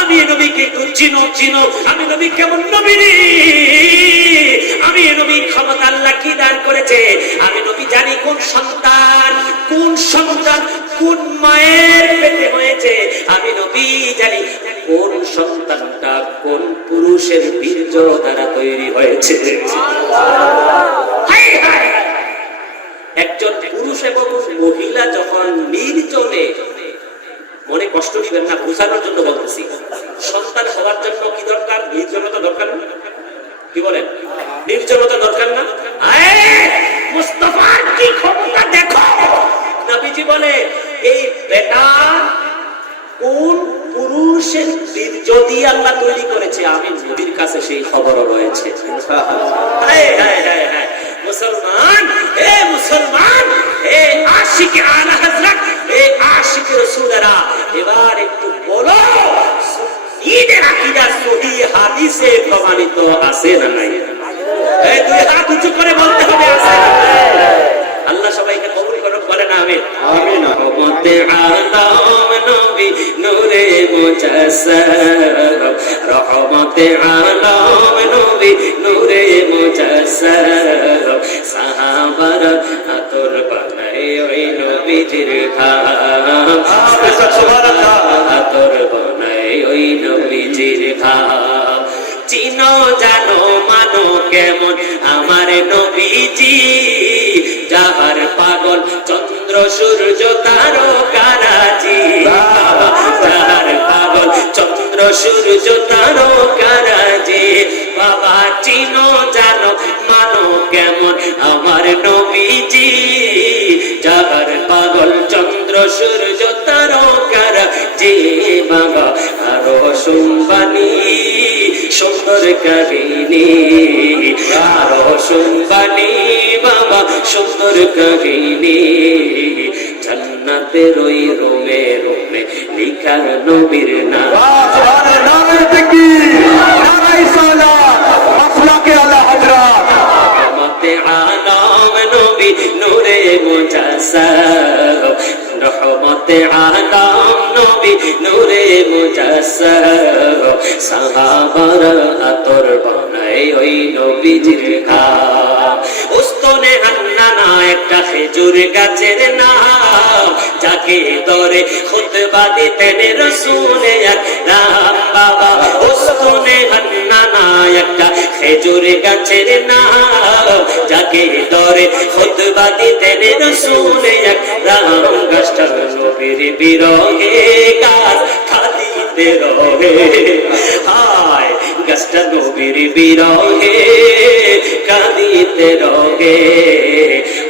আমি নবীকে একটু চিনো, আমি নবী কেমন নবী রে, আমি নবী ক্ষমতা আল্লাহ কি দান করেছে, আমি নবী জানি কোন সন্তান কোন মায়ের পেটে হয়েছে, আমি নবী জানি কোন সন্তানটা কোন পুরুষের বীর্য দ্বারা তৈরি হয়েছে। একজন পুরুষ এবং মহিলা যখন নির্জনে, মনে কষ্ট দিবেন না, বোঝানোর জন্য বলতেছি, সন্তান হওয়ার জন্য কি দরকার? নির্জনতা দরকার না? কি বলেন? নির্জনতা দরকার না? মুস্তাফার কি ক্ষমতা দেখো। নবীজি বলে এই বেটা কোন পুরুষের বীর্য দিয়ে আল্লাহ তৈরি করেছে, আমি নবীর কাছে সেই খবরও রয়েছে। মুসলমান, হে মুসলমান, হে আশিকে আলা হযরত, হে আশিকে রাসূলেরা, এবার একটু বলো ঈদের আকীদা সহিহ হাদিসে প্রমাণিত আছে না নাই? এই দুই হাত উঁচু করে বলতে হবে আছে না নাই? আল্লাহ সবাইকে কবুল করুক, বলেন আমিন। আমিন। রহমতে আলম নবী নূরে মুজাসসাম, রহমতে আলম নবী নূরে মুজাসসাম, সাহাবারা আতর বানায় ওই নবীজির ঘাম, সুবহানাল্লাহ, আতর বানায় ওই নবীজির ঘাম। চিনো জানো মানো কেমন আমার নবীজি, যাহার পাগল চন্দ্র সূর্য তারকারাজি, যাহার পাগল চন্দ্র সূর্য তারকারাজি, বাবা চিনো জানো মানো কেমন আমার নবীজি, যাহার পাগল চন্দ্র সূর্য তারকারাজি, বাবা আরো শুনবানি সুন্দর কাহিনী, আরো শুনবানি বাবা সুন্দর কাহিনী, জান্নাতের ওই রুমে রুমে লিখা নবীর নাম। নারায়ে তাকবীর, নারায়ে সালাত, আখলাকে আলা হযরত, রহমতে আলম নবী নূরে মুজাসসাম, রহমতে আলম নবী নূরে মুজাসসাম, সাহাবারা আতর বানায় ওই নবীজির ঘাম। উস্তনে হান্নানা একটা খেজুর গাছের নাম, যাকে ধরে খুতবা দিতেন রাসূল আকরাম, বাবা উস্তনে হান্নানা একটা খেজুর গাছের নাম, যাকে ধরে খুতবা দিতেন রাসূল আকরাম, গাছটা নবীর বিরহে গাছ খাদিতে রহে, হায় গাছটা নবীর বিরহে কাঁদিতে রহে,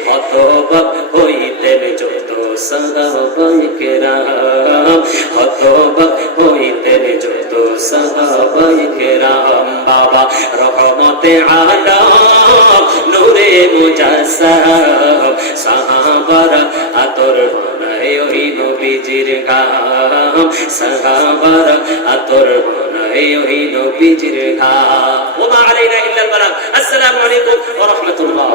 হতবাক হইতেন যত সাহাবায়ে কেরাম, হতবাক হইতেন যত সাহাবায়ে কেরাম, বাবা রহমতে আলম নূরে মুজাসসাম, সাহাবারা আতর বানায় ওই নবীজির ঘাম, সাহাবারা আতর বানায় ওই নবীজির ঘাম। ওয়া মা আলাইনা ইল্লাল বালাগ। আসসালামু আলাইকুম ওয়া রাহমাতুল্লাহ।